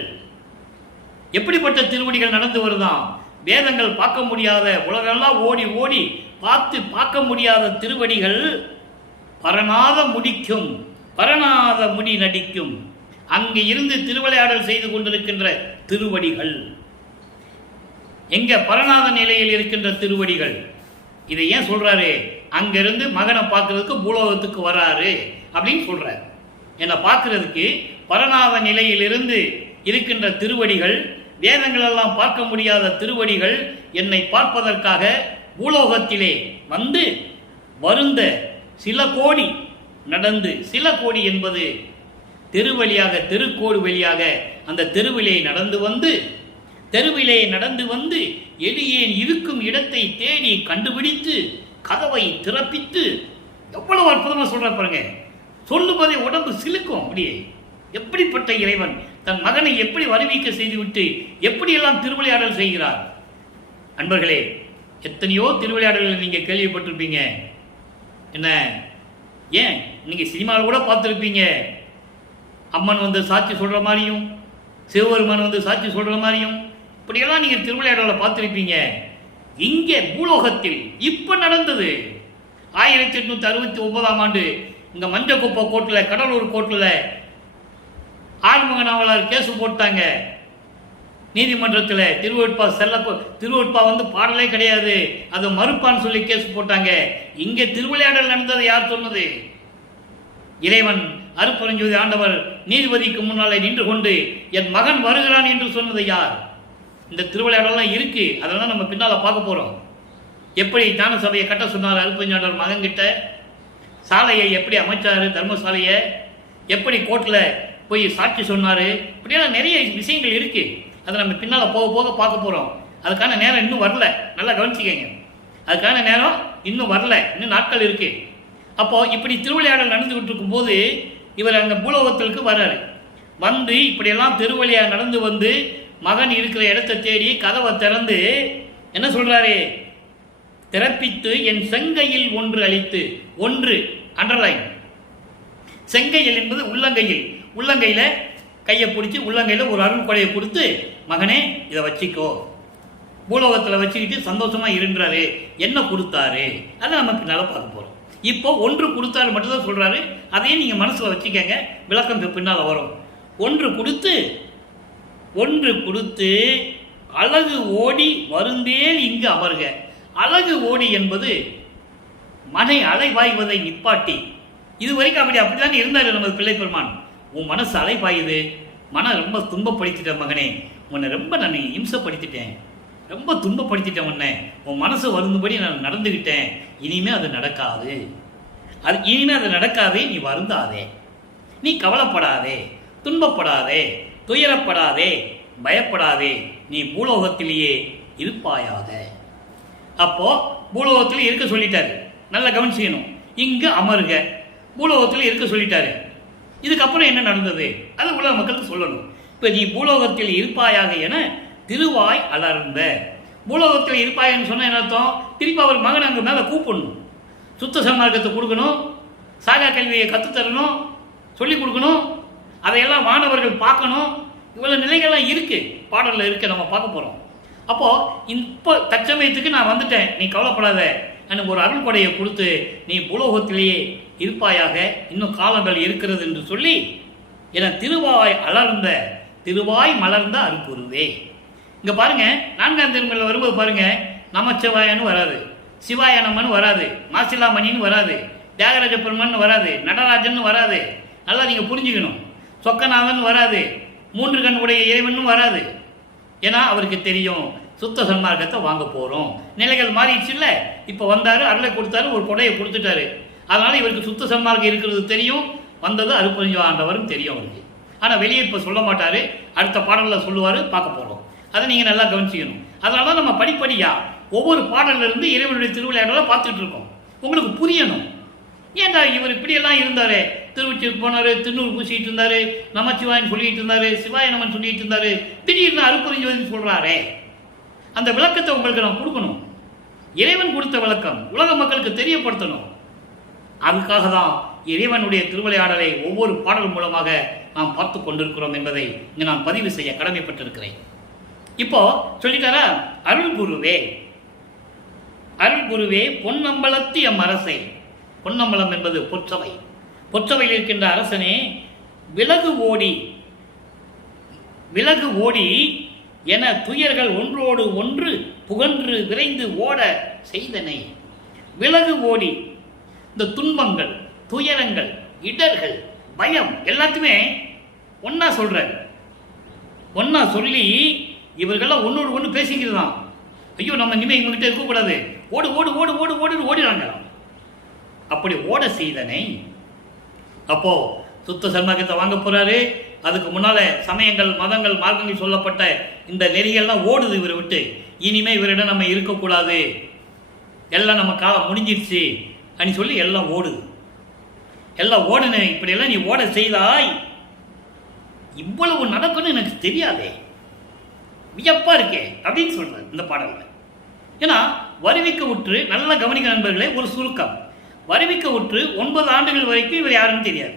எப்படிப்பட்ட திருவடிகள் நடந்து வருதான்? வேதங்கள் பார்க்க முடியாத, உலகெல்லாம் ஓடி ஓடி பார்க்க முடியாத திருவடிகள் பரநாத முடிக்கும், பரநாத முடி நடிக்கும். அங்கு இருந்து திருவிளையாடல் செய்து கொண்டிருக்கின்ற திருவடிகள் எங்க? பரநாத நிலையில் இருக்கின்ற திருவடிகள். இதை ஏன் சொல்றாரு? அங்கிருந்து மகனை பார்க்கறதுக்கு பூலோகத்துக்கு வராரு அப்படின்னு சொல்றாரு. என்னை பார்க்கறதுக்கு பரநாத நிலையிலிருந்து இருக்கின்ற திருவடிகள், வேதங்கள் எல்லாம் பார்க்க முடியாத திருவடிகள் என்னை பார்ப்பதற்காக பூலோகத்திலே வந்து வருந்த சில கோடி நடந்து, சில கோடி என்பது தெருவழியாக, தெருக்கோடு வழியாக அந்த தெருவிலே நடந்து வந்து எளியேன் இருக்கும் இடத்தை தேடி கண்டுபிடித்து கதவை திறப்பித்து, எவ்வளவு அற்புதமாக சொல்ற பாருங்க. சொல்லுவதை உடம்பு சிலுக்கும். அப்படியே எப்படிப்பட்ட இறைவன் தன் மகனை எப்படி வருவிக்க செய்துவிட்டு எப்படியெல்லாம் திருவிளையாடல் செய்கிறார். அன்பர்களே, எத்தனையோ திருவிளையாடல்கள் நீங்க கேள்விப்பட்டிருப்பீங்க. என்ன, ஏன் நீங்க சினிமாவில் கூட பார்த்துருப்பீங்க. அம்மன் வந்து சாட்சி சொல்ற மாதிரியும், சிவபெருமான் வந்து சாட்சி சொல்ற மாதிரியும், இப்படியெல்லாம் நீங்க திருவிளையாடலை பார்த்துருப்பீங்க. இங்கே பூலோகத்தில் இப்ப நடந்தது 1869ஆம் ஆண்டு இங்க மஞ்சக்குப்பை கோர்ட்டில், கடலூர் கோர்ட்டில் ஆறுமுக நாவலர் கேஸ் போட்டாங்க நீதிமன்றத்தில். திருவொட்பா வந்து பாடலே கிடையாது, அது மறுப்பான்னு சொல்லி கேஸ் போட்டாங்க. இங்கே திருவிளையாடல் நடந்தது யார் சொன்னது? இறைவன் அருட்பெருஞ்சோதி ஆண்டவர் நீதிபதிக்கு முன்னாலே நின்று கொண்டு என் மகன் வருகிறான் என்று சொன்னது யார்? இந்த திருவிளையாடலாம் இருக்கு. அதெல்லாம் நம்ம பின்னால பார்க்க போறோம். எப்படி ஞான சபையை கட்ட சொன்னார் அருட்பெருஞ்சாண்டவர் மகன் கிட்ட, சாலையை எப்படி அமைச்சாரு, தர்மசாலையை எப்படி கோர்ட்டில் போய் சாட்சி சொன்னாரு, இப்படியெல்லாம் நிறைய விஷயங்கள் இருக்கு. அதை நம்ம பின்னால போக போக பார்க்க போறோம். அதுக்கான நேரம் இன்னும் வரல, நல்லா கவனிச்சுக்கங்க. அதுக்கான நேரம் இன்னும் வரல, இன்னும் நாட்கள் இருக்கு. அப்போ இப்படி திருவிளையாடல் நடந்துகிட்டு இருக்கும் போது இவர் அங்க பூலோகத்திற்கு வர்றாரு. வந்து இப்படியெல்லாம் திருவழியாக நடந்து வந்து மகன் இருக்கிற இடத்தை தேடி கதவை திறந்து என்ன சொல்றாரு? திறப்பித்து என் செங்கையில் ஒன்று அளித்து, ஒன்று அண்டர்லைன், செங்கையில் என்பது உள்ளங்கையில், உள்ளங்கையில கையை பிடிச்சி உள்ளங்கையில ஒரு அருள் கொடையை கொடுத்து, மகனே இதை வச்சுக்கோ, பூலோகத்தில் வச்சுக்கிட்டு சந்தோஷமா இருன்றாரு. என்ன கொடுத்தாரு அதை நம்ம பின்னால பார்க்க போறோம். இப்போ ஒன்று கொடுத்தாரு மட்டும்தான் சொல்றாரு. அதையும் நீங்க மனசுல வச்சுக்கங்க, விளக்கம் பின்னால வரும். ஒன்று கொடுத்து அழகு ஓடி வருந்தேல் இங்கு அமர்க. அழகு ஓடி என்பது மனை அலைபாய்வதை நிப்பாட்டி, இதுவரைக்கும் அப்படிதான் இருந்தாரு நமது பிள்ளை பெருமான். உன் மனசு அலைபாயுது, மனம் ரொம்ப துன்பப்படுத்திட்டேன் மகனே, உன்னை ரொம்ப நான் இம்சப்படுத்திட்டேன், ரொம்ப துன்பப்படுத்திட்டேன் உன்னை, உன் மனசு வருந்தபடி நான் நடந்துகிட்டேன், இனிமே அது நடக்காது, நீ வருந்தாதே, நீ கவலைப்படாதே, துன்பப்படாதே, துயரப்படாதே, பயப்படாதே, நீ பூலோகத்திலேயே இருப்பாயாக. அப்போ பூலோகத்தில் இருக்க சொல்லிட்டாரு. நல்லா கவனிச்சுக்கணும். இங்கு அமருக, பூலோகத்தில் இருக்க சொல்லிட்டாரு. இதுக்கப்புறம் என்ன நடந்தது அது உலக மக்களுக்கு சொல்லணும். இப்ப நீ பூலோகத்தில் இருப்பாயாக என திருவாய் அலர்ந்த. பூலோகத்தில் இருப்பாயன்னு சொன்ன என்ன அர்த்தம்? திருப்பி அவர் மகன் அங்க மேல கூப்பிடணும், சுத்த சன்மார்க்கத்தை கொடுக்கணும், சாகா கல்வியை கற்றுத்தரணும், சொல்லிக் கொடுக்கணும், அதையெல்லாம் மாணவர்கள் பார்க்கணும். இவ்வளவு நிலைகள்லாம் இருக்கு, பாடல்ல இருக்கு, நம்ம பார்க்க போறோம். அப்போ இப்போ தற்சமயத்துக்கு நான் வந்துட்டேன், நீ கவலைப்படாத, எனக்கு ஒரு அருள் கொடையை கொடுத்து நீ பூலோகத்திலேயே இருப்பாயாக, இன்னும் காலங்கள் இருக்கிறது என்று சொல்லி என திருவாய் அலர்ந்த, திருவாய் மலர்ந்த அருட்குருவே. இங்க பாருங்க, 4ஆம் திருமுறையில் வரும்போது பாருங்க, நமச்சிவாயன்னு வராது, சிவாய நமன்னு வராது, மாசிலாமணின்னு வராது, தியாகராஜ பெருமான்னு வராது, நடராஜன் வராது. நல்லா நீங்க புரிஞ்சுக்கணும். சொக்கநாதன் வராது, 3 கண் உடைய இறைவனும் வராது. ஏன்னா அவருக்கு தெரியும் சுத்த சன்மார்க்கத்தை வாங்க போகிறோம். நிலைகள் மாறிடுச்சு இல்லை. இப்போ வந்தார், அருளை கொடுத்தாரு, ஒரு கொடையை கொடுத்துட்டாரு. அதனால் இவருக்கு சுத்த சன்மார்க்கம் இருக்கிறது தெரியும், வந்தது அருட்பெருஞ்சோதி ஆண்டவரும் தெரியும் அவருக்கு. ஆனால் வெளியே இப்போ சொல்ல மாட்டார், அடுத்த பாடலில் சொல்லுவார், பார்க்க போகிறோம். அதை நீங்கள் நல்லா கவனிச்சிக்கணும். அதனால தான் நம்ம படிப்படியாக ஒவ்வொரு பாடலிருந்து இறைவனுடைய திருவிளையாடலை பார்த்துட்டு இருக்கோம். உங்களுக்கு புரியணும். ஏன்டா இவர் இப்படியெல்லாம் இருந்தார், திருவொற்றியூர் போனார், திருநூறு பூசிக்கிட்டு இருந்தார், நமச்சிவாயன் சொல்லிட்டு இருந்தார், சிவாய நமன் சொல்லிட்டு இருந்தார், திடீர்னு அருட்பெருஞ்சோதின்னு சொல்கிறாரே, அந்த விளக்கத்தை உங்களுக்கு நான் கொடுக்கணும். இறைவன் கொடுத்த விளக்கம் உலக மக்களுக்கு தெரியப்படுத்தணும். அதுக்காக தான் இறைவனுடைய திருவிளையாடலை ஒவ்வொரு பாடல் மூலமாக நாம் பார்த்து கொண்டிருக்கிறோம் என்பதை இங்கே நான் பதிவு செய்ய கடமைப்பட்டிருக்கிறேன். இப்போ சொல்லிட்டாரா, அருள் குருவே, அருள் குருவே பொன்னம்பலத்தி எம் அரசை. பொன்னம்பலம் என்பது பொற்சபை. பொற்சபையில் இருக்கின்ற அரசனே, விலகு ஓடி விலகு ஓடி என துயர்கள் ஒன்றோடு ஒன்று புகன்று விரைந்து ஓட செய்தனை. விலகு ஓடி, இந்த துன்பங்கள், துயரங்கள், இடர்கள், பயம் எல்லாத்தையுமே ஒன்னா சொல்றாரு. ஒன்னா சொல்லி இவர்கள்லாம் ஒன்னோடு ஒன்று பேசிக்கிறது தான். ஐயோ நம்ம இனிமேல் இவங்ககிட்ட இருக்கக்கூடாது, ஓடு ஓடு ஓடு ஓடு ஓடுன்னு ஓடிறாங்க. அப்படி ஓட செய்தனை. அப்போ சுத்த சன்மார்க்கத்தை வாங்க போறாரு. அதுக்கு முன்னால சமயங்கள், மதங்கள், மார்க்கங்கள் சொல்லப்பட்ட இந்த நெறிகள்லாம் ஓடுது இவரை விட்டு. இனிமே இவரிடம் நம்ம இருக்கக்கூடாது, எல்லாம் நம்ம காலம் முடிஞ்சிருச்சு அப்படின்னு சொல்லி எல்லாம் ஓடுது. எல்லாம் ஓடுன. இப்படியெல்லாம் நீ ஓட செய்தாய், இவ்வளவு நடக்கும்னு எனக்கு தெரியாதே, வியப்பா இருக்கே அப்படின்னு சொல்றாரு இந்த பாடல்ல. ஏன்னா வருவிக்க உற்று, நல்லா கவனிக்க நண்பர்களே, ஒரு சுருக்கம். வருவிக்க உற்று 9 ஆண்டுகள் வரைக்கும் இவர் யாருன்னு தெரியாது.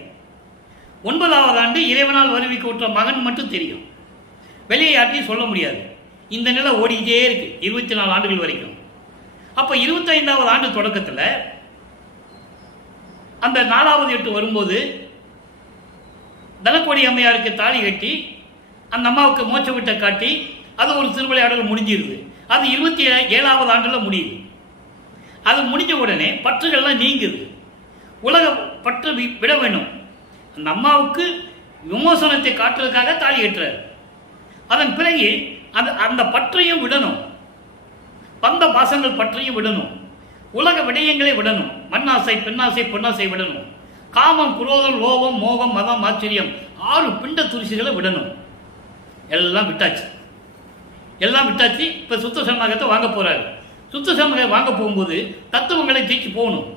9வது ஆண்டு இறைவனால் வருவிக்க உற்ற மகன் மட்டும் தெரியும். வெளியே யார்ட்டையும் சொல்ல முடியாது. இந்த நிலை ஓடிக்கிட்டே இருக்கு 24 ஆண்டுகள் வரைக்கும். அப்போ 25வது ஆண்டு தொடக்கத்தில் அந்த 4வது எட்டு வரும்போது தனக்கோடி அம்மையாருக்கு தாலி கட்டி அந்த அம்மாவுக்கு மோட்ச விட்ட காட்டி அது ஒரு திருவிளையாடல் முடிஞ்சிருது. அது 27வது ஆண்டில் முடியுது. அது முடிஞ்ச உடனே பற்றுகள்லாம் நீங்குது. உலக பற்று விட வேணும். அந்த அம்மாவுக்கு விமோசனத்தை காட்டுறதுக்காக தாலி கட்டுறாரு. அதன் பிறகு அந்த பற்றையும் விடணும், பந்த பாசங்கள் பற்றையும் விடணும், உலக விடயங்களை விடணும், மண்ணாசை, பெண்ணாசை, பொன்னாசை விடணும், காமம், குரோதம், லோபம், மோகம், மதம், ஆச்சரியம் 6 பிண்ட துரிசிகளை விடணும். எல்லாம் விட்டாச்சு, எல்லாம் விட்டாச்சு. இப்போ சுத்த சன்மார்க்கத்தை வாங்க போறாரு. சுத்த சன்மார்க்கத்தை வாங்க போகும்போது தத்துவங்களை தீர்ச்சி போகணும்.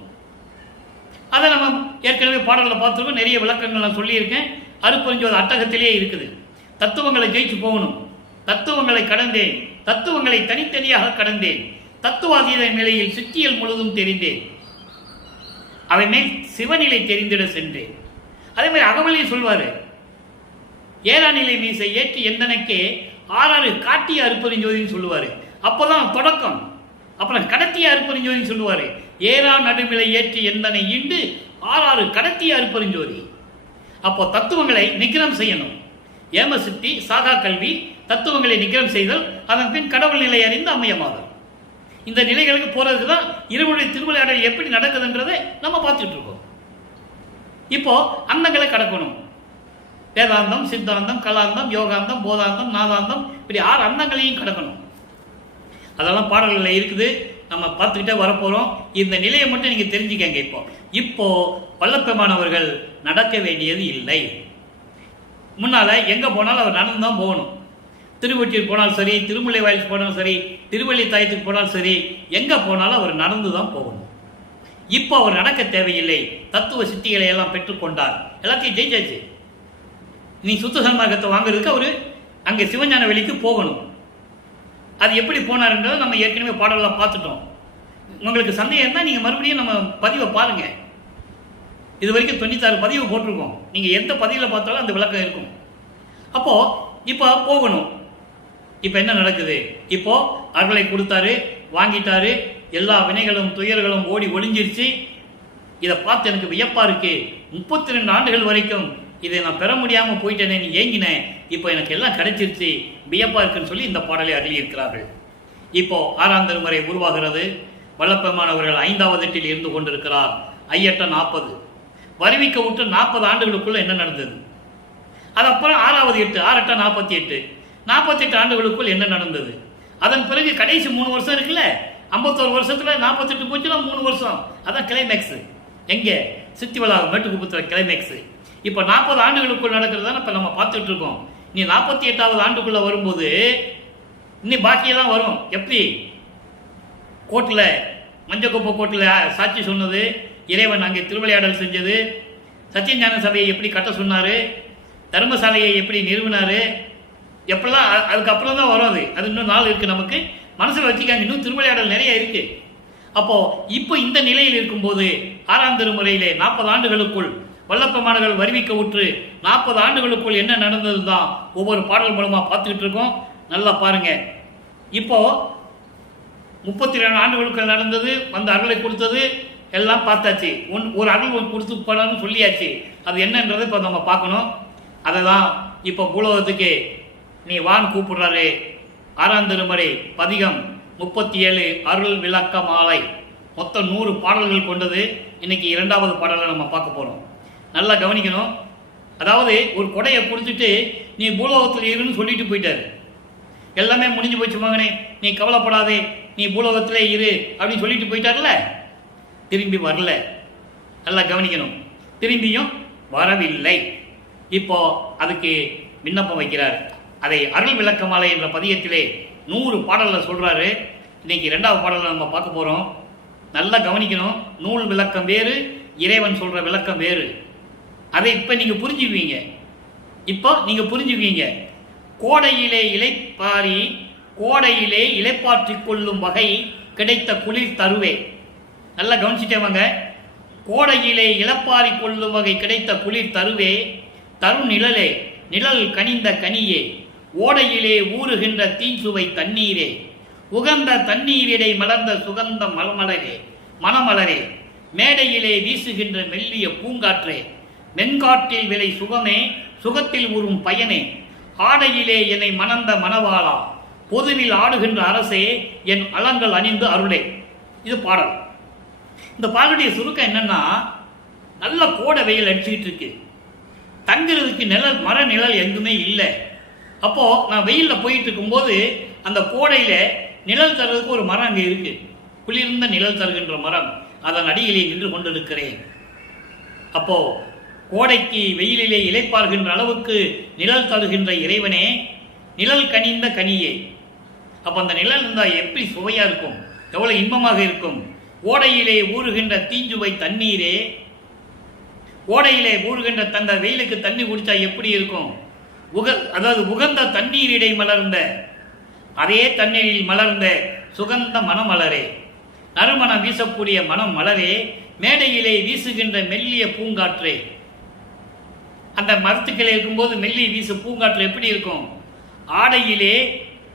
அதை நம்ம ஏற்கனவே பாடலில் பார்த்துருக்கோம், நிறைய விளக்கங்கள் நான் சொல்லியிருக்கேன். அருட்பெருஞ்சோதி அட்டகத்திலேயே இருக்குது. தத்துவங்களை ஜெயிச்சு போகணும். தத்துவங்களை கடந்தேன், தத்துவங்களை தனித்தனியாக கடந்தேன், தத்துவாதீத நிலையில் சித்தியல் முழுதும் தெரிந்தேன், அவை மேல் சிவநிலை தெரிந்திட சென்றேன். அதே மாதிரி அகவலில் சொல்வாரு, ஏறா நிலை மீசை ஏற்றி எந்தனக்கே 6 காட்டிய அருட்பெருஞ்சோதின்னு சொல்லுவாரு. அப்போதான் தொடக்கம். அப்புறம் கடத்திய அருட்பெருஞ்சோதின்னு சொல்லுவாரு. ஏறா நடுநிலை ஏற்றி எந்தனை ஈண்டு 6 கடத்திய அருட்பெருஞ்சோதி. அப்போ தத்துவங்களை நிகிரம் செய்யணும். ஏம சித்தி, சாகா கல்வி, தத்துவங்களை நிகிரம் செய்தல், அதன் பின் கடவுள் நிலை அறிந்து அம்மையமாதல். இந்த நிலைகளுக்கு போறதுக்கு தான் இறைவனுடைய திருவிளையாடல் எப்படி நடக்குதுன்றதை நம்ம பார்த்துட்டு இருக்கோம். இப்போ அந்தங்களை கடக்கணும். வேதாந்தம், சித்தாந்தம், கலாந்தம், யோகாந்தம், போதாந்தம், நாதாந்தம், இப்படி 6 அந்தங்களையும் கடக்கணும். அதெல்லாம் பாடல்களில் இருக்குது, நம்ம பார்த்துக்கிட்டே வரப்போகிறோம். இந்த நிலையை மட்டும் நீங்கள் தெரிஞ்சுக்கங்க. இப்போ வல்லப்பெருமானவர்கள் நடக்க வேண்டியது இல்லை. முன்னால் எங்கே போனாலும் அவர் நடந்து தான் போகணும். திருவொற்றியூர் போனாலும் சரி, திருமுல்லை வாயில் போனாலும் சரி, திருவள்ளி தாயத்துக்கு போனாலும் சரி, எங்கே போனாலும் அவர் நடந்து தான் போகணும். இப்போ அவர் நடக்க தேவையில்லை. தத்துவ சித்திகளை எல்லாம் பெற்றுக்கொண்டார், எல்லாத்தையும் ஜெயிச்சாச்சு. நீ சுத்த சன்மார்க்கத்தை வாங்குறதுக்கு அவர் அங்கே சிவஞான வெளிக்கு போகணும். அது எப்படி போனாருன்றதை நம்ம ஏற்கனவே பாடலாம் பார்த்துட்டோம். உங்களுக்கு சந்தேகம் இருந்தால் நீங்கள் மறுபடியும் நம்ம பதிவை பாருங்கள். இது வரைக்கும் 96 பதிவு போட்டிருக்கோம். நீங்கள் எந்த பதிவில் பார்த்தாலும் அந்த விளக்கம் இருக்கும். அப்போது இப்போ போகணும். இப்போ என்ன நடக்குது? இப்போ அருளை கொடுத்தாரு, வாங்கிட்டாரு, எல்லா வினைகளும் துயர்களும் ஓடி ஒளிஞ்சிருச்சு. இதை பார்த்து எனக்கு வியப்பாக இருக்கு. 32 ஆண்டுகள் வரைக்கும் இதை நான் பெற முடியாமல் போயிட்டேனே, நீ ஏங்கினேன், இப்போ எனக்கு எல்லாம் கிடைச்சிருச்சு, வியப்பாக இருக்குன்னு சொல்லி இந்த பாடலை அருளியிருக்கிறார்கள். இப்போ 6ஆம் திருமுறை உருவாகிறது. வல்லப்பெருமானவர்கள் 5வது எட்டில் இருந்து கொண்டிருக்கிறார். ஐயட்ட 40 வருவிக்க விட்டு 40 ஆண்டுகளுக்குள்ள என்ன நடந்தது? அது அப்புறம் 6வது 8, 6 8 48, 48 ஆண்டுகளுக்குள் என்ன நடந்தது? அதன் பிறகு கடைசி 3 வருஷம் இருக்குல்ல, 51 வருஷத்துல 48 போச்சுன்னா 3 வருஷம், அதான் கிளைமேக்ஸ். எங்க? சித்தி வளாகம் மேட்டுக்குப்பத்தில் கிளைமேக்ஸ். இப்போ 40 ஆண்டுகளுக்குள் நடக்கிறதா இப்போ நம்ம பார்த்துட்டு இருக்கோம். நீ 48வது ஆண்டுக்குள்ள வரும்போது இன்னும் பாக்கியெல்லாம் வரும். எப்படி? கோர்ட்டில், மஞ்சக்குப்பை கோர்ட்டில் சாட்சி சொன்னது, இறைவன் அங்கே திருவிளையாடல் செஞ்சது, சத்தியஞான சபையை எப்படி கட்ட சொன்னார், தர்மசாலையை எப்படி நிறுவினார், எப்பெல்லாம் அதுக்கப்புறம் தான் வரும். அது இன்னும் நாள் இருக்குது, நமக்கு மனசில் வச்சுக்காங்க. இன்னும் திருவிளையாடல் நிறைய இருக்குது. அப்போது இப்போ இந்த நிலையில் இருக்கும்போது 6ஆம் திருமுறையிலே 40 ஆண்டுகளுக்குள் வல்லப்பெருமான்கள் வருவிக்க உற்று 40 ஆண்டுகளுக்குள் என்ன நடந்தது தான் ஒவ்வொரு பாடல் மூலமாக பார்த்துக்கிட்டு இருக்கோம். நல்லா பாருங்க. இப்போ 32 ஆண்டுகளுக்கு நடந்தது, வந்து அருளை கொடுத்தது எல்லாம் பார்த்தாச்சு. ஒரு அருள் கொடுத்து போனான்னு சொல்லியாச்சு. அது என்னன்றதை இப்போ நம்ம பார்க்கணும். அதை தான் இப்போ பூலோகத்துக்கு நீ வான் கூப்பிடுறாரு. 6ஆம் திருமுறை பதிகம் 37 அருள் விளக்க மாலை, மொத்தம் 100 பாடல்கள் கொண்டது. இன்னைக்கு 2வது பாடலை நம்ம பார்க்க போகிறோம். நல்லா கவனிக்கணும். அதாவது ஒரு கொடையை கொடுத்துட்டு நீ பூலோகத்தில் இருன்னு சொல்லிட்டு போயிட்டாரு. எல்லாமே முடிஞ்சு போச்சு மகனே, நீ கவலைப்படாதே, நீ பூலோகத்திலே இரு அப்படின்னு சொல்லிட்டு போயிட்டார்ல, திரும்பி வரல. நல்லா கவனிக்கணும். திரும்பியும் வரவில்லை. இப்போ அதுக்கு விண்ணப்பம் வைக்கிறார். அதை அருள் விளக்க மாலை என்ற பதிகத்திலே 100 பாடலில் சொல்கிறாரு. இன்னைக்கு 2வது பாடலை நம்ம பார்க்க போகிறோம். நல்லா கவனிக்கணும். நூல் விளக்கம் வேறு, இறைவன் சொல்கிற விளக்கம் வேறு. அதை இப்போ நீங்கள் புரிஞ்சுக்குவீங்க. இப்போ நீங்கள் புரிஞ்சுக்குவீங்க. கோடையிலே இலைப்பாற்றிக் கொள்ளும் வகை கிடைத்த குளிர் தருவே. நல்லா கவனிச்சுட்டேவாங்க. கோடையிலே இலப்பாரி கொள்ளும் வகை கிடைத்த குளிர் தருவே, தரு நிழலே, நிழல் கனிந்த கனியே, ஓடையிலே ஊறுகின்ற தீஞ்சுவை தண்ணீரே, உகந்த தண்ணீரிடை மலர்ந்த சுகந்த மணமலரே, மேடையிலே வீசுகின்ற மெல்லிய பூங்காற்றே, மென்காட்டில் விலை சுகமே, சுகத்தில் உறும் பயனே, ஆடையிலே என்னை மணந்த மணவாளா, பொதுவில் ஆடுகின்ற அரசே, என் அலங்கள் அணிந்து அருளே. இது பாடல். இந்த பாடலுடைய சுருக்கம் என்னன்னா, நல்ல கோடை வெயில் அடிச்சுக்கிட்டு இருக்கு, தங்குறதுக்கு நிழல், மர நிழல் எங்குமே இல்லை. அப்போ நான் வெயிலில் போயிட்டு இருக்கும்போது அந்த கோடையில நிழல் தருவதற்கு ஒரு மரம் அங்கே இருக்கு, குளிர்ந்த நிழல் தருகின்ற மரம், அதன் அடியிலே நின்று கொண்டிருக்கிறேன். அப்போ கோடைக்கு வெயிலிலே இலைப்பார்கின்ற அளவுக்கு நிழல் தருகின்ற இறைவனே, நிழல் கனிந்த கனியே. அப்போ அந்த நிழல் இருந்தால் எப்படி சுவையாக இருக்கும், எவ்வளோ இன்பமாக இருக்கும். ஓடையிலே ஊறுகின்ற தீஞ்சுவை தண்ணீரே, ஓடையிலே ஊறுகின்ற தந்த வெயிலுக்கு தண்ணி குடித்தா எப்படி இருக்கும்? அதாவது உகந்த தண்ணீரிடை மலர்ந்த, அதே தண்ணீரில் மலர்ந்த சுகந்த மணமலரே, நறுமணம் வீசக்கூடிய மனம் மலரே, மேடையிலே வீசுகின்ற மெல்லிய பூங்காற்றே. அந்த மரத்துக்களே இருக்கும்போது மெல்லிய வீசு பூங்காற்று எப்படி இருக்கும்? ஆடையிலே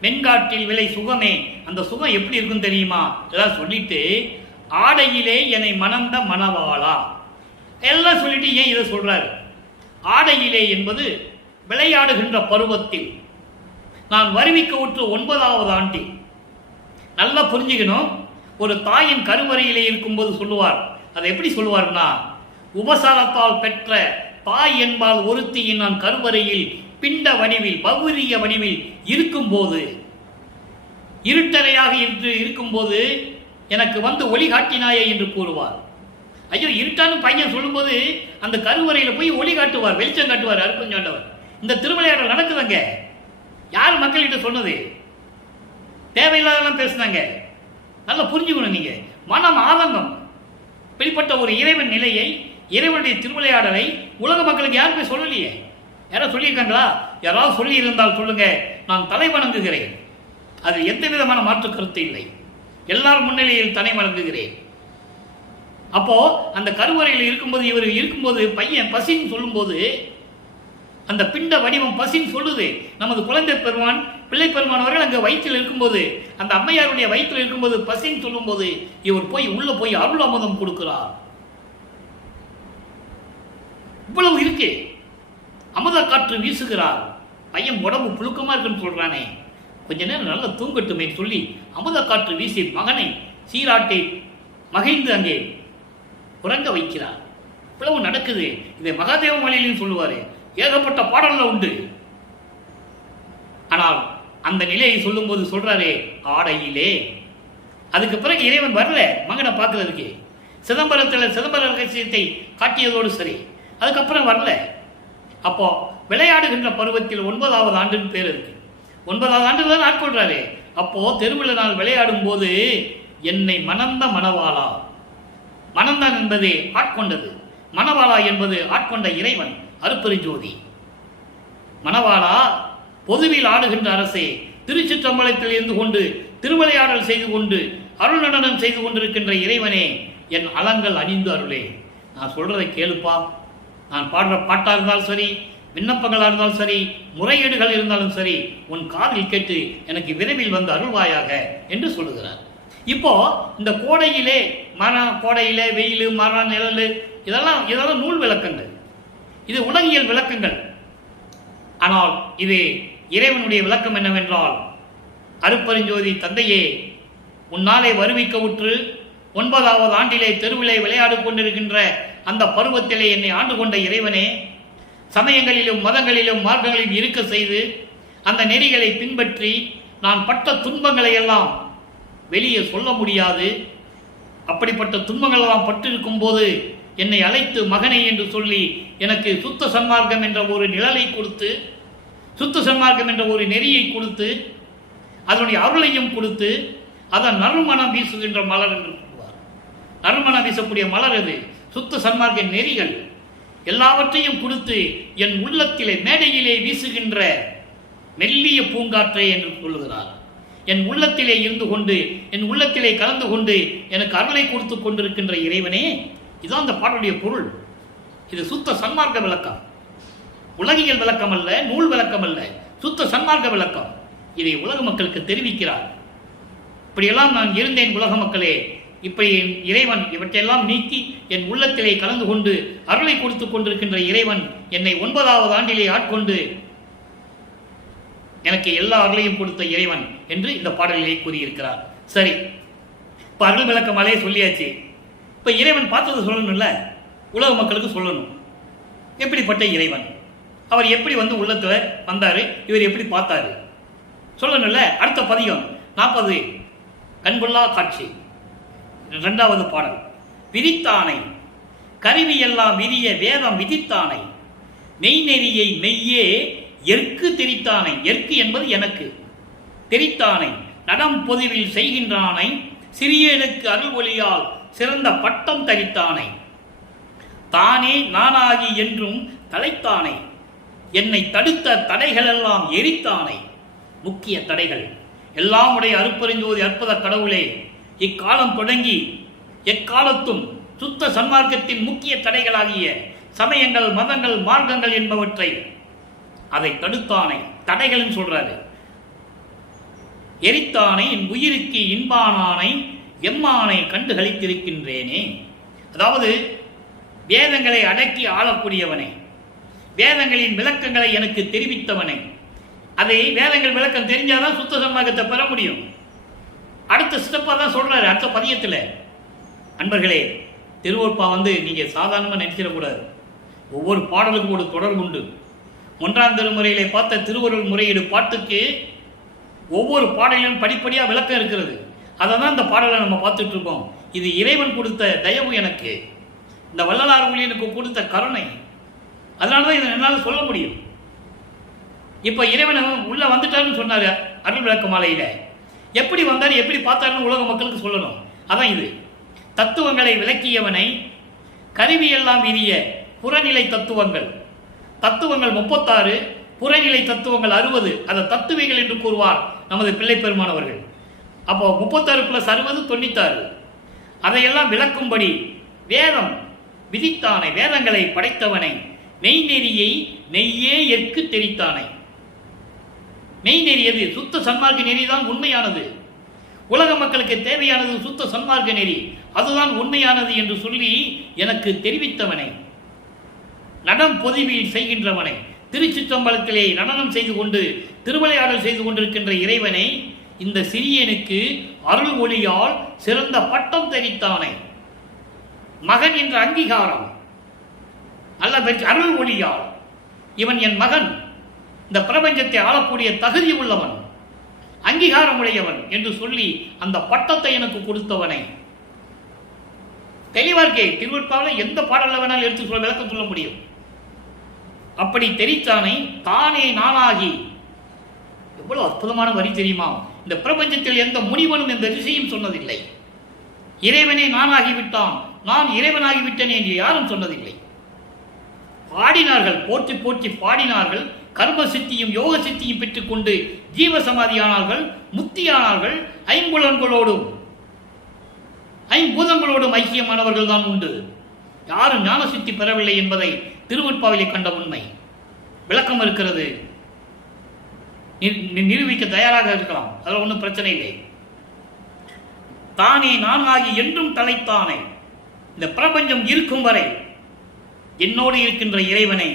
மென்காட்டில் விலை சுகமே, அந்த சுகம் எப்படி இருக்கும் தெரியுமா? எல்லாம் சொல்லிட்டு ஆடையிலே என்னை மணந்த மணவாளா எல்லாம் சொல்லிட்டு ஏன் இதை சொல்றாரு? ஆடையிலே என்பது விளையாடுகின்ற பருவத்தில், நான் வருவிக்க உற்ற 9வது ஆண்டில். நல்லா புரிஞ்சுக்கணும். ஒரு தாயின் கருவறையிலே இருக்கும்போது சொல்லுவார். அதை எப்படி சொல்லுவார்னா, உபசாரத்தால் பெற்ற தாய் என்பால் ஒருத்தியின் நான் கருவறையில் பிண்ட வடிவில், பௌரிய வடிவில் இருக்கும்போது, இருட்டறையாக இருக்கும்போது எனக்கு வந்து ஒளி காட்டினாயே என்று கூறுவார். ஐயோ, இருட்டான்னு பையன் சொல்லும்போது அந்த கருவறையில் போய் ஒளி காட்டுவார், வெளிச்சம் காட்டுவார் அருப்பஞ்சாண்டவர். இந்த திருவிளையாடல் நடக்குதுங்க. யார் மக்கள்கிட்ட சொன்னது? தேவையில்லாதெல்லாம் பேசுனாங்க. நல்லா புரிஞ்சுக்கணும். நீங்க மனம் ஆதங்கம், வெளிப்பட்ட ஒரு இறைவன் நிலையை, இறைவனுடைய திருவிளையாடலை உலக மக்களுக்கு யாருமே சொல்லலையே. யாராவது சொல்லியிருக்காங்களா? யாராவது சொல்லி இருந்தால் சொல்லுங்க, நான் தலை வணங்குகிறேன். அது எந்த விதமான மாற்று கருத்து இல்லை. எல்லாரும் முன்னிலையில் தலை வணங்குகிறேன். அப்போ அந்த கருவறையில் இருக்கும்போது, இவர் இருக்கும்போது பையன் பசின்னு சொல்லும்போது, அந்த பிண்ட வடிவம் பசின்னு சொல்லுது. நமது குழந்தை பெருமான், பிள்ளை பெருமான் அவர்கள் அங்கே வயிற்றில் இருக்கும்போது, அந்த அம்மையாருடைய வயிற்றில் இருக்கும்போது பசின்னு சொல்லும்போது, இவர் போய் உள்ள போய் அருள் அமுதம் கொடுக்கிறார். இவ்வளவு இருக்கு. அமுத காற்று வீசுகிறார். பையன் உடம்பு புழுக்கமா இருக்குன்னு சொல்றானே, கொஞ்ச நேரம் நல்லா தூங்கட்டுமே சொல்லி அமுத காற்று வீசி மகனை சீராட்டை மகிழ்ந்து அங்கே உறங்க வைக்கிறார். இவ்வளவு நடக்குது. இதை மகாதேவ மலையிலும் சொல்லுவாரு. ஏகப்பட்ட பாடல்கள் உண்டு. ஆனால் அந்த நிலையை சொல்லும்போது சொல்றாரே ஆடையிலே, அதுக்கு பிறகு இறைவன் வரல மகனை பார்க்கறதுக்கு. சிதம்பரத்தில் சிதம்பர ரகசியத்தை காட்டியதோடு சரி, அதுக்கப்புறம் வரல. அப்போ விளையாடுகின்ற பருவத்தில் 9வது ஆண்டுன்னு பேர் இருக்கு. 9வது ஆண்டு தான் ஆட்கொள்றாரு. அப்போ தெருவில் நான் விளையாடும் போது என்னை மணந்த மணவாளா, மணந்தான் என்பது ஆட்கொண்டது, மணவாளா என்பது ஆட்கொண்ட இறைவன் அருட்பெருஞ்சோதி. மணவாளா, பொதுவில் ஆடுகின்ற அரசே, திருச்சிற்றம்பலத்தில் இருந்து கொண்டு திருவிளையாடல் செய்து கொண்டு அருள் நடனம் செய்து கொண்டிருக்கின்ற இறைவனே, என் அலங்கள் அணிந்து அருளே. நான் சொல்றதை கேளுப்பா. நான் பாடுற பாட்டா இருந்தாலும் சரி, விண்ணப்பங்களாக இருந்தாலும் சரி, முறையீடுகள் இருந்தாலும் சரி, உன் காதில் கேட்டு எனக்கு விரைவில் வந்து அருள்வாயாக என்று சொல்லுகிறார். இப்போ இந்த கோடையிலே கோடையிலே வெயில், மரம், நிழல், இதெல்லாம் நூல் விளக்கங்கள், இது உலகியல் விளக்கங்கள். ஆனால் இது இறைவனுடைய விளக்கம் என்னவென்றால், அருட்பெருஞ்சோதி தந்தையே, உன்னாலே வருவிக்க உற்று 9வது ஆண்டிலே தெருவிலே விளையாடு கொண்டிருக்கின்ற அந்த பருவத்திலே என்னை ஆண்டு கொண்ட இறைவனே, சமயங்களிலும் மதங்களிலும் மார்க்கங்களிலும் இருக்க செய்து அந்த நெறிகளை பின்பற்றி நான் பட்ட துன்பங்களை எல்லாம் வெளியே சொல்ல முடியாது. அப்படிப்பட்ட துன்பங்கள் எல்லாம் பட்டிருக்கும் போது என்னை அழைத்து மகனை என்று சொல்லி எனக்கு சுத்த சன்மார்க்கம் என்ற ஒரு நிழலை கொடுத்து, சுத்த சன்மார்க்கம் என்ற ஒரு நெறியை கொடுத்து, அதனுடைய அருளையும் கொடுத்து, அதன் நறுமணம் வீசுகின்ற மலர் என்று சொல்வார். நறுமணம் வீசக்கூடிய மலர் அது சுத்த சன்மார்க்க நெறிகள் எல்லாவற்றையும் கொடுத்து என் உள்ளத்திலே மேடையிலே வீசுகின்ற மெல்லிய பூங்காற்றை என்று சொல்லுகிறார். என் உள்ளத்திலே இருந்து கொண்டு, என் உள்ளத்திலே கலந்து கொண்டு எனக்கு அருளை கொடுத்து கொண்டிருக்கின்ற இறைவனே, இதுதான் அந்த பாடலுடைய பொருள். இது சுத்த சன்மார்க்க விளக்கம், உலகியல் விளக்கம் அல்ல, நூல் விளக்கம் அல்ல, சுத்த சன்மார்க்க விளக்கம். இதை உலக மக்களுக்கு தெரிவிக்கிறார். இப்படியெல்லாம் நான் இருந்தேன் உலக மக்களே, இப்படி என் இறைவன் இவற்றையெல்லாம் நீக்கி என் உள்ளத்திலே கலந்து கொண்டு அருளை கொடுத்து கொண்டிருக்கின்ற இறைவன் என்னை 9வது ஆண்டிலே ஆட்கொண்டு எனக்கு எல்லா அருளையும் கொடுத்த இறைவன் என்று இந்த பாடலிலே கூறியிருக்கிறார். சரி, இப்ப அருள் விளக்கமாலே சொல்லியாச்சு. இப்ப இறைவன் பார்த்தது சொல்லணும்ல, உலக மக்களுக்கு சொல்லணும். எப்படிப்பட்ட இறைவன், அவர் எப்படி வந்து உள்ளத்துல வந்தாரு, இவர் எப்படி பார்த்தாரு சொல்லணும்ல. அடுத்த பதிகம் 40 கண்கொள்ளா காட்சி, 2வது பாடல். விதித்தானை கருவியெல்லாம் விரிய வேதம் விதித்தானை, மெய்நெறியை மெய்யே எற்கு தெரித்தானை. எற்கு என்பது எனக்கு தெரித்தானை. நடம் பொதுவில் செய்கின்றானை, சிறியனுக்கு அருள் ஒளியால் சிறந்த பட்டம் தரித்தானை. தானே நானாகி என்றும் தலைத்தானை, என்னை தடுத்த தடைகளெல்லாம் எரித்தானை. முக்கிய தடைகள் எல்லாம் உடைய அருட்பெருஞ்சோதி அற்புத கடவுளே, இக்காலம் தொடங்கி எக்காலத்தும் சுத்த சன்மார்க்கத்தின் முக்கிய தடைகளாகிய சமயங்கள், மதங்கள், மார்க்கங்கள் என்பவற்றை அதை தடுத்தானை. தடைகள் சொல்றாரு. எரித்தானை, என் உயிருக்கு இன்பானானை, எம்மானை கண்டு கழித்திருக்கின்றேனே. அதாவது வேதங்களை அடக்கி ஆளக்கூடியவனே, வேதங்களின் விளக்கங்களை எனக்கு தெரிவித்தவனே. அதை வேதங்கள் விளக்கம் தெரிஞ்சாதான் சுத்த சன்மார்க்கத்தை பெற முடியும். அடுத்த ஸ்டெப்பா தான் சொல்றாரு அடுத்த பதியத்தில். அன்பர்களே, திருவருட்பா நீங்க சாதாரணமாக நினைச்சிடக்கூடாது. ஒவ்வொரு பாடலுக்கும் ஒரு தொடர்பு உண்டு. 1ஆம் திருமுறையிலே பார்த்த திருவருள் முறையீடு பாட்டுக்கு ஒவ்வொரு பாடலிலும் படிப்படியாக விளக்கம் இருக்கிறது. அதை தான் இந்த பாடலை நம்ம பார்த்துட்டு இருக்கோம். இது இறைவன் கொடுத்த தயவு, எனக்கு இந்த வள்ளலார் எனக்கு கொடுத்த கருணை. அதனால தான் இதை என்னால் சொல்ல முடியும். இப்போ இறைவன் உள்ள வந்துட்டாருன்னு சொன்னார் அருள் விளக்க மாலையில. எப்படி வந்தார், எப்படி பார்த்தாருன்னு உலக மக்களுக்கு சொல்லணும். அதான் இது. தத்துவங்களை விளக்கியவனை, கருவியெல்லாம் விரிய புறநிலை தத்துவங்கள், தத்துவங்கள் 36, புறநிலை தத்துவங்கள் 60, அதை தத்துவிகள் என்று கூறுவார் நமது பிள்ளை பெருமானவர்கள். அப்போ 36 + 60 96. அதையெல்லாம் விளக்கும்படி வேதம் விதித்தானை, வேதங்களை படைத்தவனை, மெய்நெறியை நெய்யே எற்கு தெரித்தானை. மெய்நெறி எது? சுத்த சன்மார்க்க நெறிதான் உண்மையானது. உலக மக்களுக்கு தேவையானது சுத்த சன்மார்க்க நெறி, அதுதான் உண்மையானது என்று சொல்லி எனக்கு தெரிவித்தவனை, நடம் பொதுவில் செய்கின்றவனை, திருச்சிற்றம்பலத்திலே நடனம் செய்து கொண்டு திருவிளையாடல் செய்து கொண்டிருக்கின்ற இறைவனை, இந்த சிறியனுக்கு அருள் ஒளியால் சிறந்த பட்டம் தெரித்தானை. மகன் என்ற அங்கீகாரம் அல்ல, அருள் ஒளியால் இவன் என் மகன், இந்த பிரபஞ்சத்தை ஆளக்கூடிய தகுதி உள்ளவன், அங்கீகாரம் உடையவன் என்று சொல்லி அந்த பட்டத்தை எனக்கு கொடுத்தவனை. தெளிவார்க்கே திருவருட்பாவில் எந்த பாடல்ல வேணாலும் எடுத்து சொல்ல விளக்கம் சொல்ல முடியும். அப்படி தெரித்தானை தானே நானாகி. எவ்வளவு அற்புதமான வரி தெரியுமா? இந்த பிரபஞ்சத்தில் எந்த முனிவனும் எந்த ரிஷியும் சொன்னதில்லை. இறைவனே நானாகிவிட்டான், நான் இறைவனாகிவிட்டேன் என்று யாரும் சொன்னதில்லை. பாடினார்கள், போற்றி போற்றி பாடினார்கள். கர்ம சித்தியும் யோக சித்தியும் பெற்றுக்கொண்டு ஜீவசமாதியானார்கள், முக்தியானார்கள். ஐம்பூதங்களோடும் ஐக்கியமானவர்கள் தான் உண்டு. யாரும் ஞான சித்தி பெறவில்லை என்பதை திருவருட்பாவிலே கண்ட உண்மை. விளக்கம் இருக்கிறது, நிரூபிக்க தயாராக இருக்கலாம், அதில் ஒன்றும் பிரச்சனை இல்லை. தானே நானாகி என்றும் தலைத்தானே. இந்த பிரபஞ்சம் இருக்கும் வரை என்னோடு இருக்கின்ற இறைவனை,